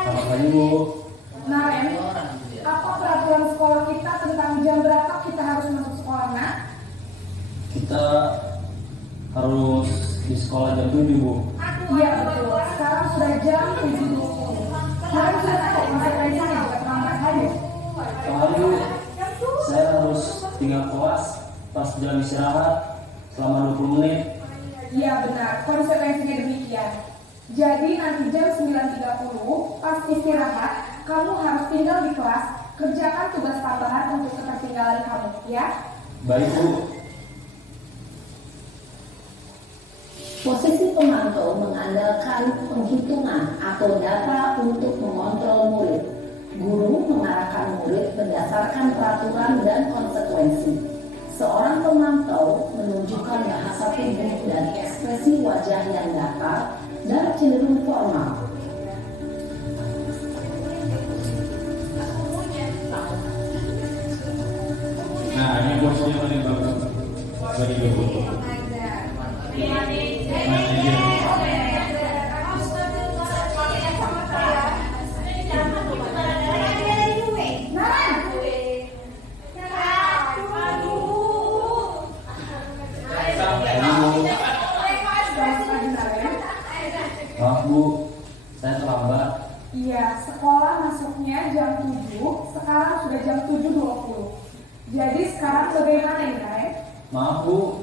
Selamat pagi Bu. Nah, Ren, apa peraturan sekolah kita tentang jam berapa kita harus masuk sekolah, nak? Kita harus di sekolah jam 7 Bu. Iya betul, sekarang sudah jam 7.20. Kalian sudah tahu konsekuensinya jika terlambat hadir. Lalu saya harus tinggal kelas pas jam istirahat selama 20 menit. Iya benar, konsekuensinya demikian. Jadi nanti jam 9.30 pas istirahat, kamu harus tinggal di kelas, kerjakan tugas tambahan untuk ketertinggalan kamu, ya? Baik Bu. Posisi pemantau mengandalkan penghitungan atau data untuk mengontrol murid. Guru mengarahkan murid berdasarkan peraturan dan konsekuensi. Seorang pemantau menunjukkan bahasa tubuh dan ekspresi wajah yang datar dan cenderung formal. Nah, ini posisinya paling bagus bagi guru. Maaf Bu, saya terlambat. Iya, sekolah masuknya jam 7, sekarang sudah jam 7.20. Jadi sekarang bagaimana ini, Ren? Maaf Bu,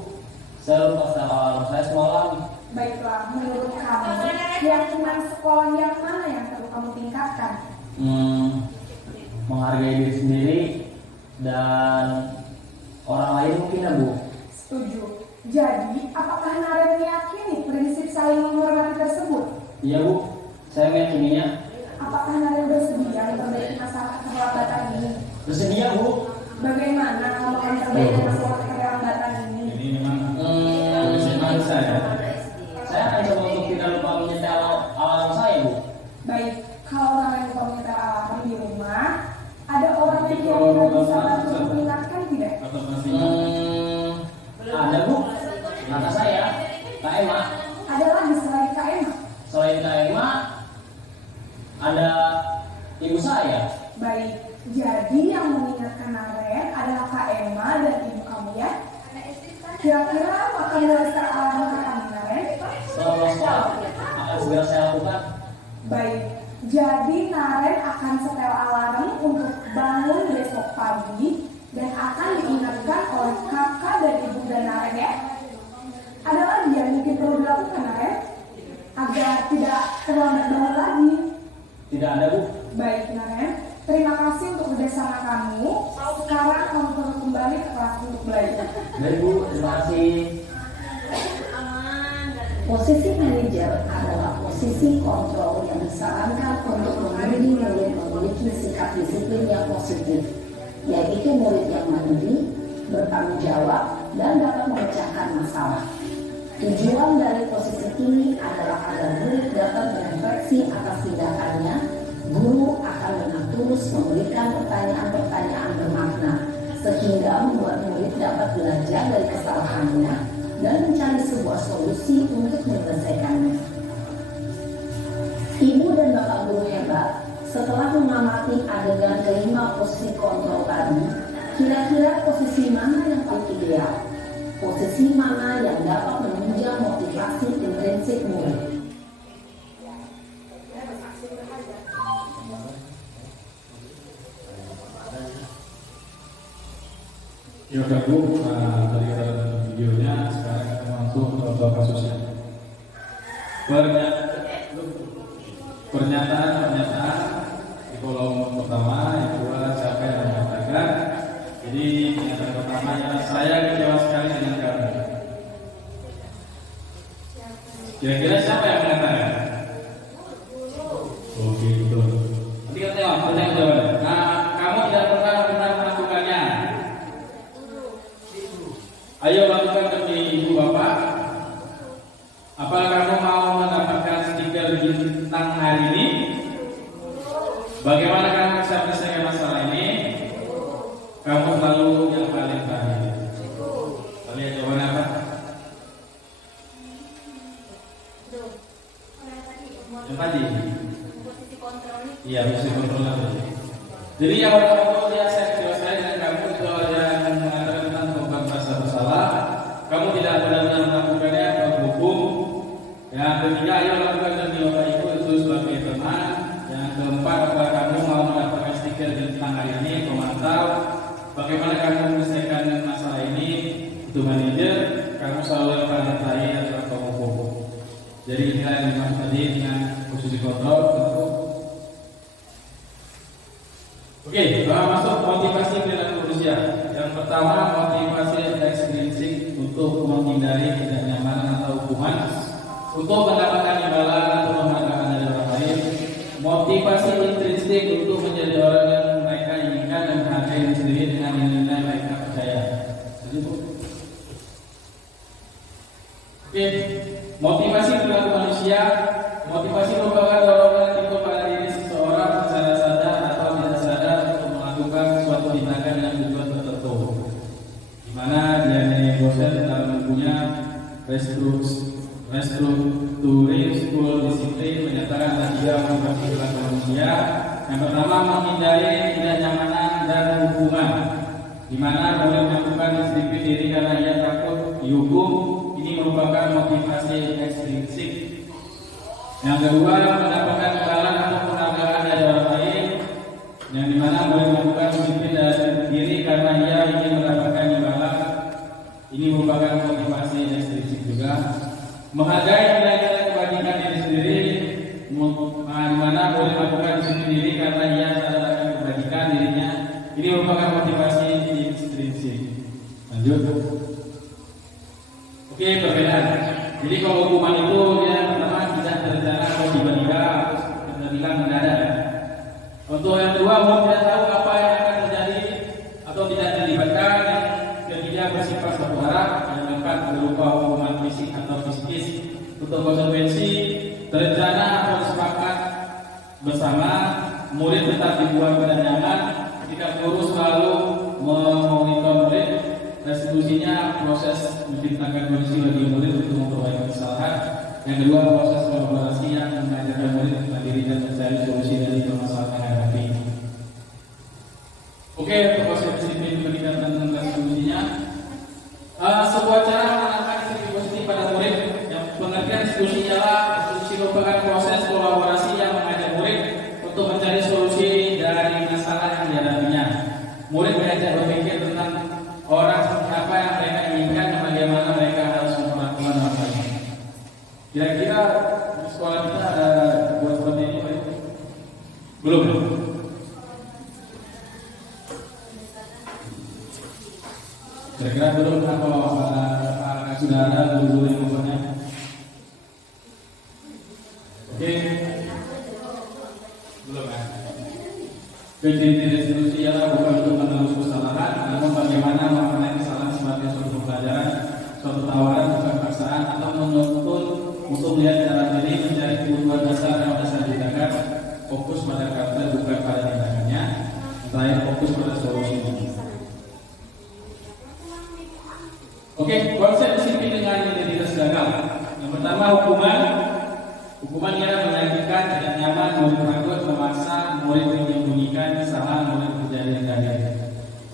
saya lupa setel alarm saya semalam. Baiklah, menurut kamu, keyakinan sekolah yang mana yang perlu kamu tingkatkan? Menghargai diri sendiri dan orang lain mungkin ya Bu. Setuju. Jadi, apakah Naren meyakini prinsip saling menghormati tersebut? Iya Bu, saya meyakininya. Apakah Naren bersedia memperbaiki masalah keterlambatan ini? Bersedia Bu. Bagaimana kamu akan memperbaiki masalah keterlambatan ini? Ini memang kebiasaan saya. Saya akan coba untuk tidak lupa menyetel alarm saya Bu. Baik, kalau Naren lupa menyetel alarm di rumah, ada orang yang kira-kira bisa bantu mengingatkan tidak? Atau masih Ada Bu, kata saya, Kak Emma. Ada lagi selain Kak Emma? Selain Kak Emma, ada ibu saya. Baik, jadi yang mengingatkan Naren adalah Kak Emma dan ibu kamu ya? Kira-kira akan mulai setel alarm kapan, Naren? Setelah sekolah akan segera saya lakukan. Baik, jadi Naren akan setel alarm untuk bangun besok pagi dan akan diingatkan oleh kakak dan ibu dan Naren ya. Ada lagi yang mungkin perlu dilakukan, Naren, agar tidak terlambat bangun lagi. Tidak ada Bu. Baik, Naren, terima kasih untuk kerjasama kamu. Sekarang kamu perlu kembali ke kelas untuk belajar. Baik Bu, terima kasih. Posisi manajer adalah posisi kontrol yang disarankan untuk membimbing murid memiliki sikap disiplin yang positif, yaitu murid yang mandiri, bertanggung jawab, dan dapat memecahkan masalah. Tujuan dari posisi ini adalah agar murid dapat berefleksi atas tindakannya. Guru akan mengatur tulus memberikan pertanyaan-pertanyaan bermakna sehingga membuat murid dapat belajar dari kesalahannya dan mencari sebuah solusi untuk menyelesaikannya. Ibu dan bapak guru hebat, setelah mengamati adegan kelima posisi kontrol tadi, kira-kira posisi mana yang paling ideal? Posisi mana yang dapat menunjang motivasi intrinsik murid? Ya udah Bu, tadi kita nonton videonya, sekarang kita langsung contoh kasusnya. Pernyataan di kolom pertama, yang kedua siapa yang mengatakan. Jadi pernyataan pertama adalah saya kecewa sekali dengan kamu. Kira-kira siapa yang mengatakan? Oke, betul. Nanti kita tengok pertanyaan jawabannya. Nah, kamu tidak pernah benar melakukannya. Ayo lakukan demi ibu bapak. Apakah kamu mau mendapatkan stiker bintang hari ini? Bagaimana kamu bisa menyelesaikan masalah ini? Kamu selalu yang paling terakhir. Lihat jawaban apa? Yang tadi. Iya, posisi kontrol tadi. Jadi yang pertama dia saya kecewa sekali dengan kamu itu yang mengatakan tentang korban merasa bersalah. Kamu tidak benar-benar melakukannya untuk hukum. Yang ketiga, ayo lakukan demi bapak ibu itu sebagai teman. Yang keempat, apakah kamu mau mendapatkan stiker bintang hari ini? Pemantau. Bagaimana kamu menyelesaikan masalah ini? Itu manajer. Kamu selalu yang paling terakhir adalah komo. Jadi inilah yang dimaksud tadi dengan posisi kontrol. Oke, masuk motivasi perilaku manusia. Yang pertama, motivasi ekstrinsik untuk menghindari ketidaknyamanan atau hukuman, untuk mendapatkan imbalan atau penghargaan dari orang lain. Motivasi intrinsik untuk menjadi orang yang mereka inginkan dan menghargai diri sendiri dengan nilai mereka percaya. Oke, motivasi perilaku manusia. Motivasi merupakan dorongan tipe pada diri seseorang secara sadar atau tidak sadar untuk melakukan suatu tindakan dengan tujuan tertentu. Di mana dia dosen dalam bukunya Restructuring School Discipline menyatakan ada 3 motivasi perilaku manusia. Yang pertama, menghindari ketidaknyamanan dan hukuman, di mana boleh melakukan disiplin diri karena ia takut dihukum. Ini merupakan motivasi ekstrinsik. Yang kedua, mendapatkan imbalan atau penghargaan dari orang lain, yang dimana boleh melakukan disiplin dari diri karena ia ingin mendapatkan imbalan. Ini merupakan motivasi ekstrinsik juga. Menghargai nilai-nilai kebajikan diri sendiri, dimana boleh melakukan disiplin diri karena ia sadar akan kebajikan dirinya. Ini merupakan motivasi ekstrinsik. Lanjut. Oke, perbedaan. Jadi kalau hukuman itu dia pertama tidak terencana atau tiba-tiba mendadak. Untuk yang kedua, mau tidak tahu apa yang akan terjadi atau tidak dilibatkan. Yang ketiga, bersifat satu arah. Yang keempat, berupa hukuman fisik atau psikis. Untuk konsekuensi terencana atau sepakat bersama, murid tetap dibuat pada nyaman. Ketika guru selalu memonitor murid, restitusinya proses menciptakan kondisi bagi murid untuk memperbaiki kesalahan. Yang kedua, proses kolaborasi yang mengajarkan murid mandiri dan mencari solusi dari permasalahan yang dihadapi. Oke, untuk proses disiplin pendidikan dan restitusinya, sebuah cara menanamkan disiplin positif pada murid. Yang pengertian restitusi ialah restitusi merupakan proses kolaborasi yang mengajak murid untuk mencari solusi dari masalah yang dihadapinya. Murid belajar berpikir tentang orang seperti apa yang mereka inginkan dan bagaimana mereka harus memperlakukan orang lain. Kira-kira di sekolah kita ada buat seperti ini Pak? Belum. Kira-kira belum atau sudah ada guru-guru yang membuatnya? Oke. Belum ya? Prinsip restitusi ialah bukan untuk menebus kesalahan, namun bagaimana memaknai kesalahan sebagai suatu pembelajaran, suatu tawaran, bukan paksaan, atau menuntut untuk melihat dalam diri mencari kebutuhan dasar yang dasar tindakan. fokus pada karakter bukan pada tindakannya. Terakhir fokus pada solusinya. Oke, konsep disiplin dengan identitas gagal. Yang pertama hukuman. Hukuman ialah menyakitkan, tidak nyaman, murid takut, memaksa, murid menyembunyikan kesalahan, murid menjadi.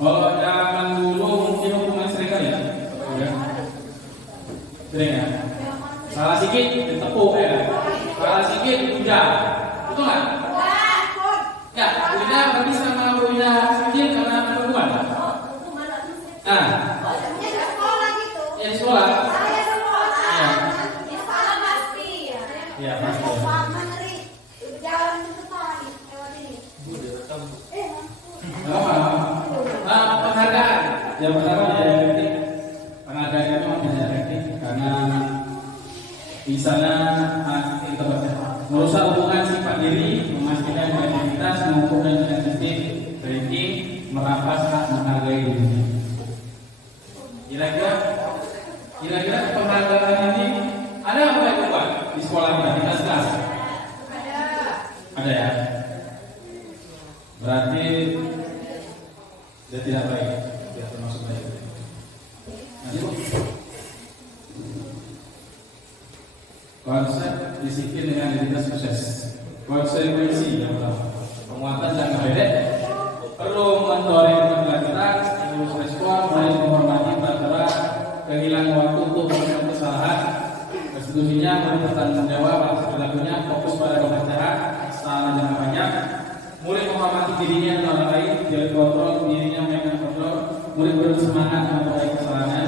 Kalau zaman dulu mungkin hukuman sering kali ya? Sering ya? Salah sedikit ditepuk ya? Salah sedikit dihujat. Betul nggak? Ya, Wina berarti sama Wina sedikit karena perempuan. Nah, ya di sekolah. Ya, pasti. Penghargaan. Yang pertama tidak efektif. Penghargaan itu memang tidak efektif karena di sana kita merusak hubungan sifat diri, memastikan identitas, mengumpulkan dengan sistem ranking, merampas hak menghargai diri. Kira-kira penghargaan ini ada apa yang buat di sekolah kita, di kelas? Ada ya. Berarti dia tidak baik, tidak termasuk baik. Konsep disiplin dengan identitas sukses. Konsekuensi yang pertama, penguatan jangka pendek, perlu mentoring pembelajaran, stimulus respon, mulai menghormati peraturan, kehilangan waktu untuk melakukan kesalahan, restitusinya, mulai bertanggung jawab atas perilakunya, fokus pada pembelajaran, salah jangka panjang, mulai menghormati dirinya dan orang lain, jadi kontrol dirinya mengenai kontrol, mulai bersemangat memperbaiki kesalahannya.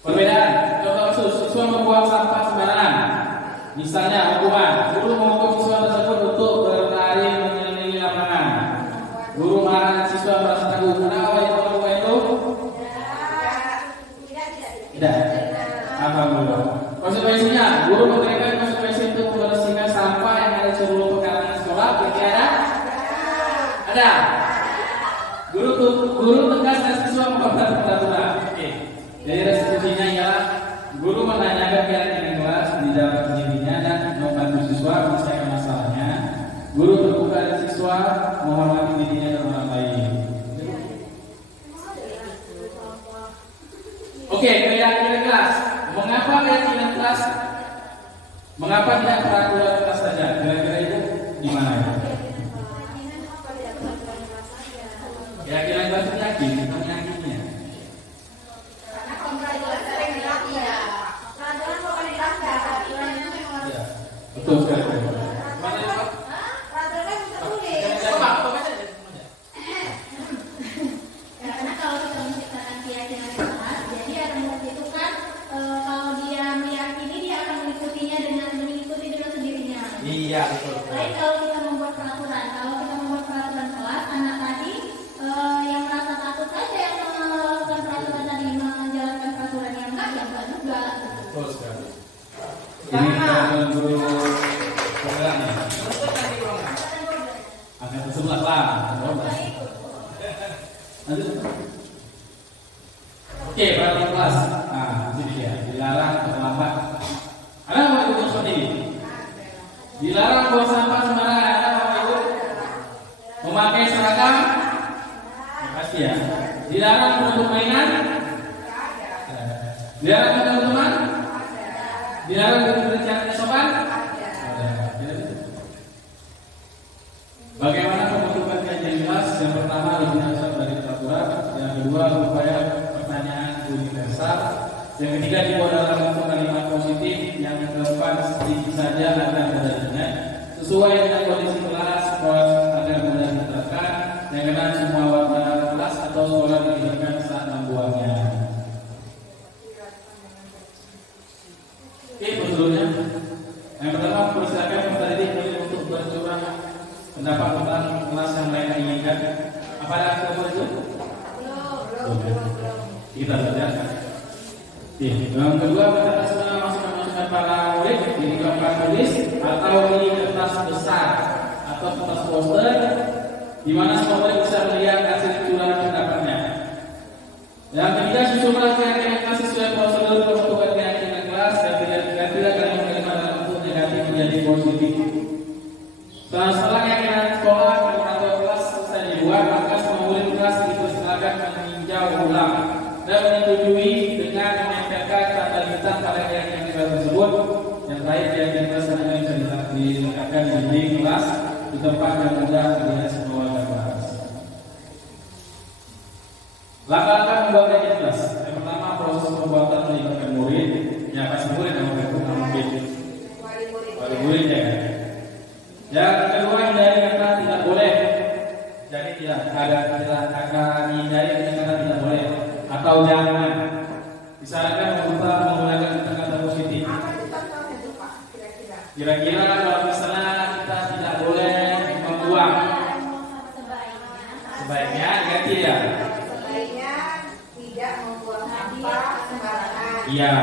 Perbedaan, contoh kasus, siswa membuang sampah sembarangan. Misalnya hukuman, guru menghukum siswa tersebut untuk berlari mengelilingi lapangan. Guru marah siswa merasa takut. Kenapa yang melakukan itu? Tidak. Apa guru? Konsekuensinya, guru memberikan konsekuensi untuk membersihkan sampah yang ada di seluruh pekarangan sekolah. Kira-kira ada. Guru tegas dan siswa menghormati peraturan. Oke. Jadi restitusinya ialah guru menanyakan keadaan kelas di dalam dirinya dan membantu siswa menyelesaikan masalahnya. Guru terbuka dan siswa menghormati dirinya dan orang lain. Oke, keyakinan kelas. Mengapa keyakinan kelas? Mengapa tidak peraturan kelas saja? Kira-kira itu di mana ya? Keyakinan kelas itu yakin, bukan yakinnya. Betul sekali. Karena kalau kita menciptakan keyakinan kelas, jadi akan itu kan kalau dia meyakini dia akan mengikuti dengan sendirinya. Iya, betul. Lain kalau kita membuat peraturan, kelas, anak tadi yang merasa takut saja yang melakukan peraturan tadi, menjalankan peraturan yang enggak juga. Betul sekali. Ini kalau guru penggerak nih. Angkatan 11 lah. Oke, peraturan kelas. Nah, ini dia. Dilarang terlambat. Ada apa itu seperti ini? Dilarang buang sampah sembarangan. Ada apa itu? Memakai seragam. Pasti ya. Dilarang menutup mainan. Dilarang ketemu teman. Dilarang berbicara sopan. Bagaimana pembentukan kajian kelas? Yang pertama lebih dasar dari peraturan. Yang kedua upaya pertanyaan universal. Yang ketiga dibuat dalam bentuk kalimat positif. Yang keempat sedikit saja agar mudah diingat. Sesuai dengan kondisi kelas, sekolah agar mudah diterapkan. Yang keenam semua warna kelas atau sekolah digunakan saat membuangnya. Oke, prosedurnya. Yang pertama persilakan peserta didik untuk bercurah pendapat tentang kelas yang mereka inginkan. Apa ada kelompok itu? Belum. Kita saja. Yang kedua, peserta semua masukan para murid di tempat tulis atau di kertas besar atau kertas poster, di mana semua murid bisa melihat hasil curahan pendapatnya. Yang ketiga, susunlah keyakinan kelas sesuai prosedur pembentukan keyakinan kelas dan positif. Setelah kegiatan sekolah atau kelas selesai dibuat, maka semua murid kelas dipersilakan meninjau ulang dan menyetujui dengan menempelkan tanda bintang pada kegiatan tersebut. Yang lain kegiatan kelas yang bisa dilekatkan di dinding kelas di tempat yang mudah terlihat semua kelas. Langkah-langkah membuat kegiatan kelas. Yang pertama, proses pembuatan melibatkan murid. Yang kasih murid nama mungkin wali murid ya. Yang kedua, hindari kata tidak boleh. Jadi tidak ada kata hindari kata tidak boleh atau jangan. Disarankan menggunakan kata-kata positif. Kira-kira kalau misalnya kita tidak boleh membuang, sebaiknya ganti ya. Sebaiknya tidak membuang sampah sembarangan. Iya.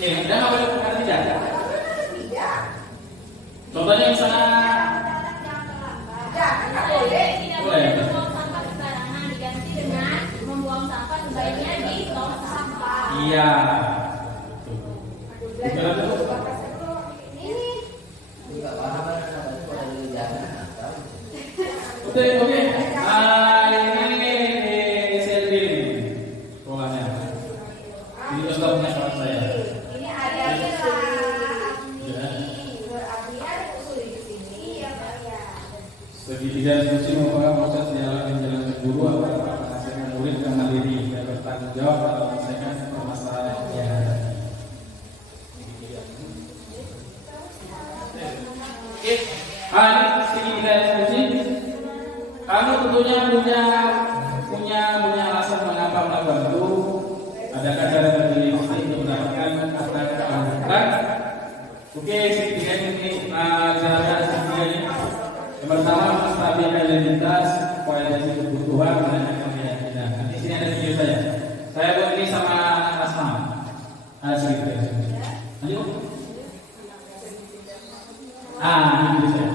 Anda nggak boleh bukan tidak. Tidak. Contohnya misalnya, Tidak boleh. Tidak boleh membuang sampah sembarangan, diganti dengan membuang sampah sebaiknya di tong sampah. iya. Ini Oke. Ini saya pilih polanya. Ini contohnya kawan saya. ini ada bilang. Berarti ada usul di sini ya Pak ya. Segitiga diskusi merupakan proses dialog yang jalan guru atau menghasilkan murid yang mandiri dan bertanggung jawab dalam menyelesaikan permasalahan yang dihadapi. Oke, ini segitiga diskusi. Kamu tentunya punya alasan mengapa melakukan itu. Adakah cara berdiri untuk mendapatkan apa yang kamu lakukan? Oke, segitiga ini cara segitiganya. Yang pertama, menstabilkan identitas, kualitas kebutuhan, menanyakan keyakinan. Di sini ada video saya. Saya buat ini sama Asma. Ada sedikit. Lanjut. Ini video saya.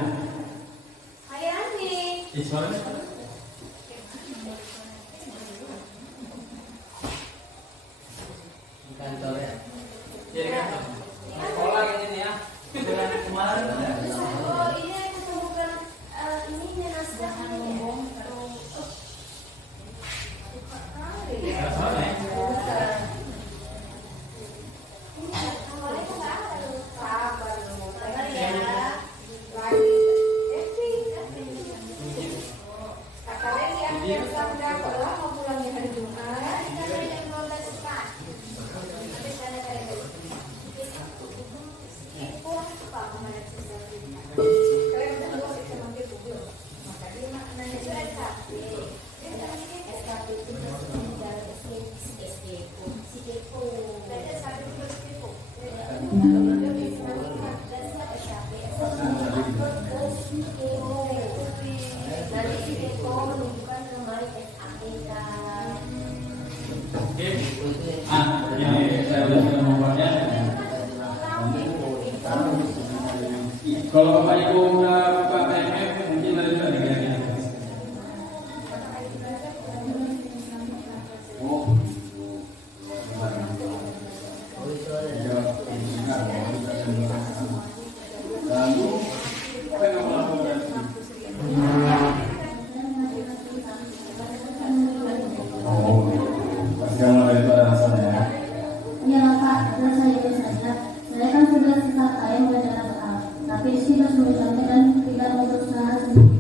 Hai Rani. Suaranya. Kantor ya. Jadi kantor. Sekolah ini ya. Bulan kemarin ada. Oh ini aku temukan ini naskah ngomong Ini saya udah punya nomornya. Kalau Bapak Ibu udah buka TMF, mungkin dari tadi ya. Iya Pak, dan saya itu saja. Saya kan sudah susah payah mengajarkan Al, tapi Rizky terus mengucapnya dan tidak mau berusaha sendiri.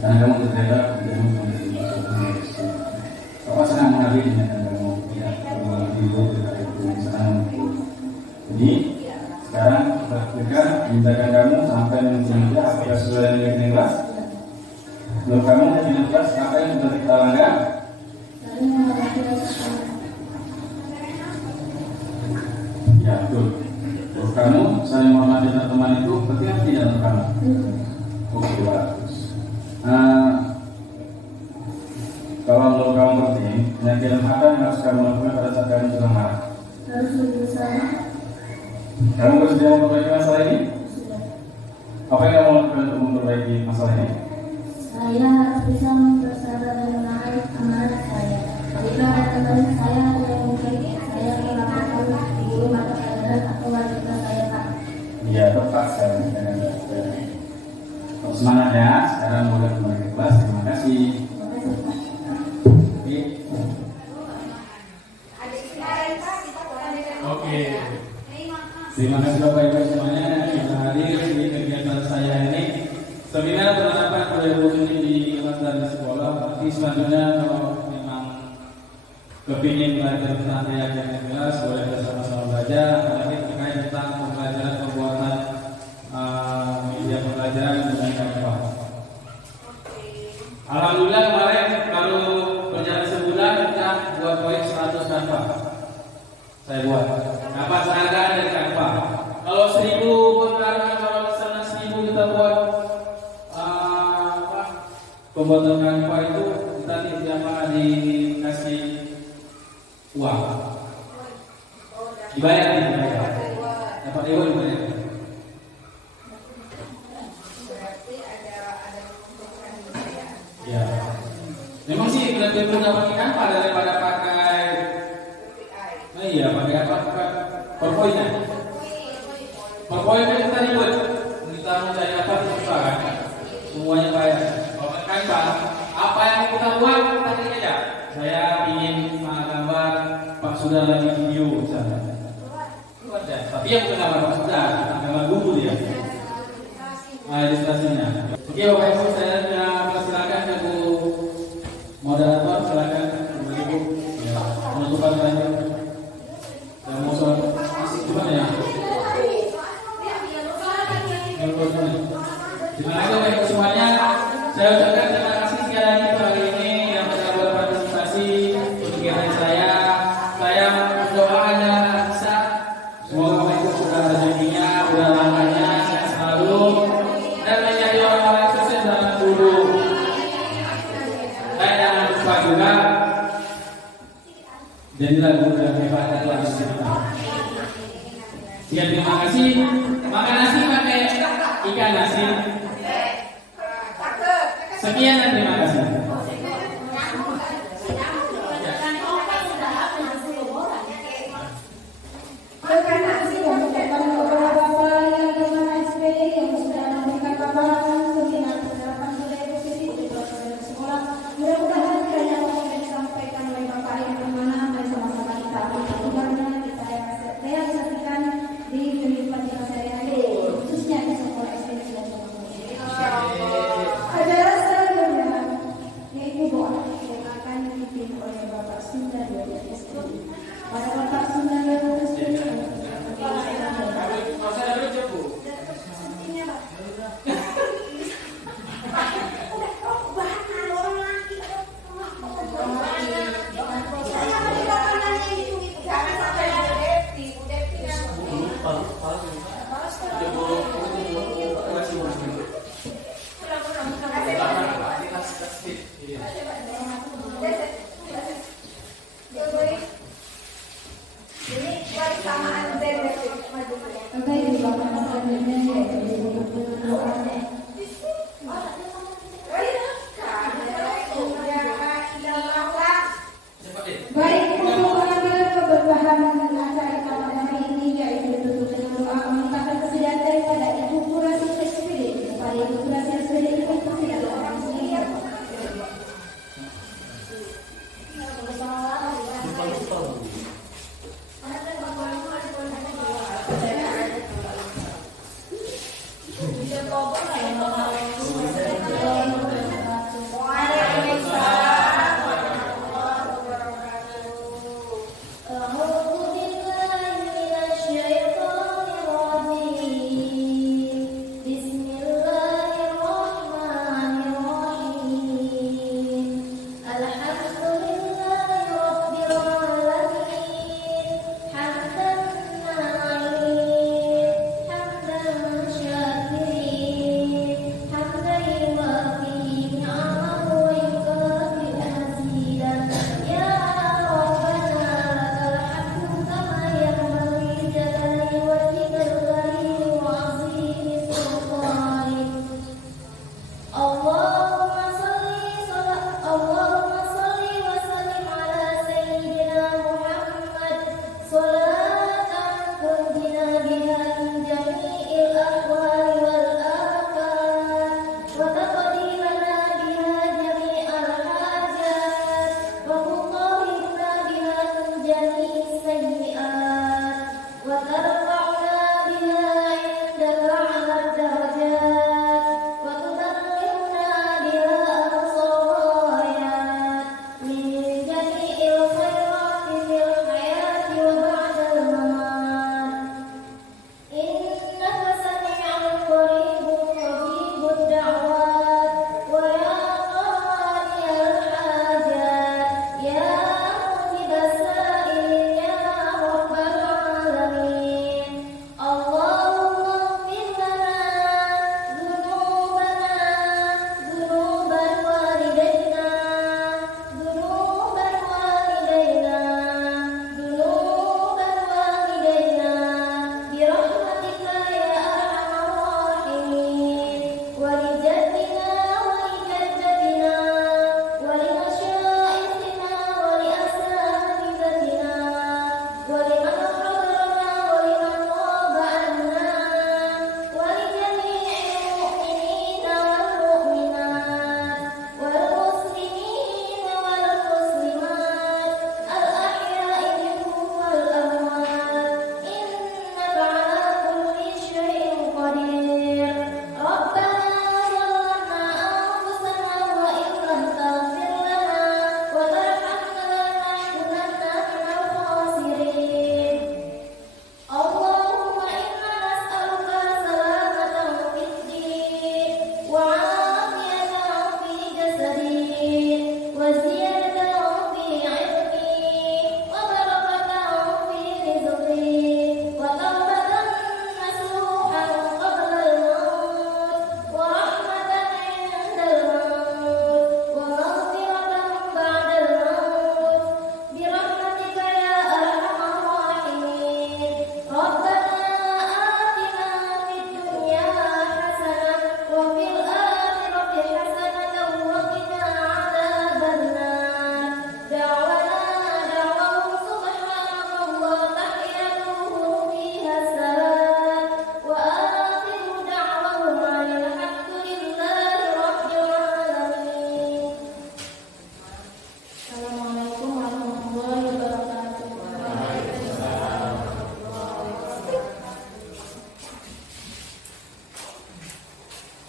Karena kamu terjaga, Bapak senang menghargai dengan kamu tidak berbalik hidup dari perusahaan. Jadi sekarang kita lakukan tindakan kamu sampai menjadi apakah sesuai dengan kelas. Menurut kamu di kelas apa yang sudah kita langgar? Lalu menghadapi rasa Ya betul. Menurut kamu saling menghormati teman itu penting atau tidak menurut kamu? Oke, bagus. Kalau menurut kamu penting, penyakitan apa yang harus kamu lakukan pada saat kamu sedang marah? harus lebih besar. Kamu bersedia memperbaiki masalah ini? Sudah. Apa yang kamu lakukan untuk memperbaiki masalah ini? Saya harus bisa mempersabar dan menarik amanah saya. Jika ada teman saya yang mungkin saya saya melakukan guru mata pelajaran atau wanita saya, Pak. Iya, tepat sekali. Semangat ya. Sekarang boleh kembali ke kelas. Terima kasih. Terima kasih, Pak. Oke. Terima kasih Bapak Ibu semuanya yang hadir di kegiatan saya ini. Seminar penerapan budaya muslim di kelas dan di sekolah. Nanti selanjutnya kalau memang kepingin belajar tentang ayat yang jelas, boleh bersama-sama belajar. Apalagi terkait tentang pembelajaran pembuatan media pembelajaran menggunakan Canva. Alhamdulillah kemarin baru berjalan sebulan kita buat proyek 100 Canva. Saya buat. Apa penghargaan dari Canva? Kalau 1000 penghargaan, kalau misalnya 1000 kita buat pembuatan Canva itu kita tidak dikasih uang. Dibayar. Dapat reward dibayar. Ya. Memang sih lebih mudah pakai Canva daripada pakai. Nah iya, pakai apa? PowerPoint. PowerPoint kita ribet. Kita mencari apa susah kan? Semuanya bayar. Kalau pakai Canva, apa yang kita buat kita klik aja. Saya ingin gambar Pak Sudha lagi video misalnya. Itu aja. Tapi yang bukan gambar Pak Sudha, gambar guru dia. Ilustrasinya. Oke Bapak Ibu, saya persilakan ke Bu moderator, silakan Ibu penutupan tanya. Saya mau soal gimana ya? Terima kasih Bapak Ibu semuanya. Saya ucapkan terima kasih sekali lagi hari ini yang telah berpartisipasi di kegiatan saya. Saya berdoa hanya bisa semoga Bapak Ibu sudah rezekinya, sudah langkahnya, sehat selalu dan menjadi orang-orang sukses dalam guru. Dan jangan lupa juga jadilah guru yang hebat dan lalu kita. Sekian, terima kasih. Makan nasi pakai ikan nasi. Sekian dan terima kasih. Terima kasih kepada Bapak yang dengan SPD yang sudah memberikan paparan seminar penerapan budaya positif di kelas sekolah. Mudah-mudahan kiranya apa yang disampaikan oleh Bapak yang bermana dan sama-sama kita lakukannya, kita realisasikan di kehidupan kita sehari-hari, khususnya di sekolah SPD dan sekolah. Acara selanjutnya yaitu doa yang akan dipimpin oleh Bapak Sunda dari SPD. Pada Bapak Sunda dari SPD. Baik, untuk mengambil keberbahagiaan acara kita pada hari ini yaitu ditutup dengan doa memintakan kesediaan daripada Ibu Kurasi SPD kepada Ibu Kurasi SPD Ibu tidak doa sendiri. Bisa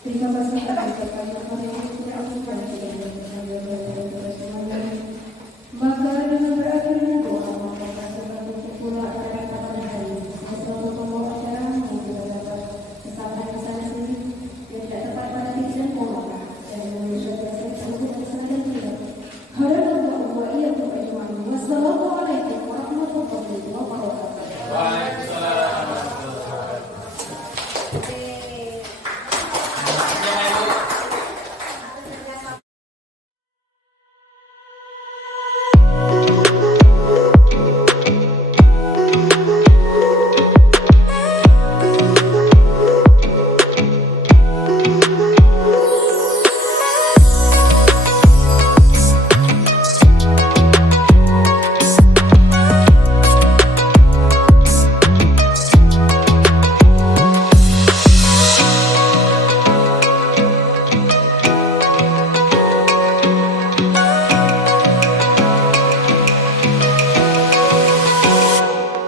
Berikan pasangan kepada orang yang tidak aku dan tidak ada yang maka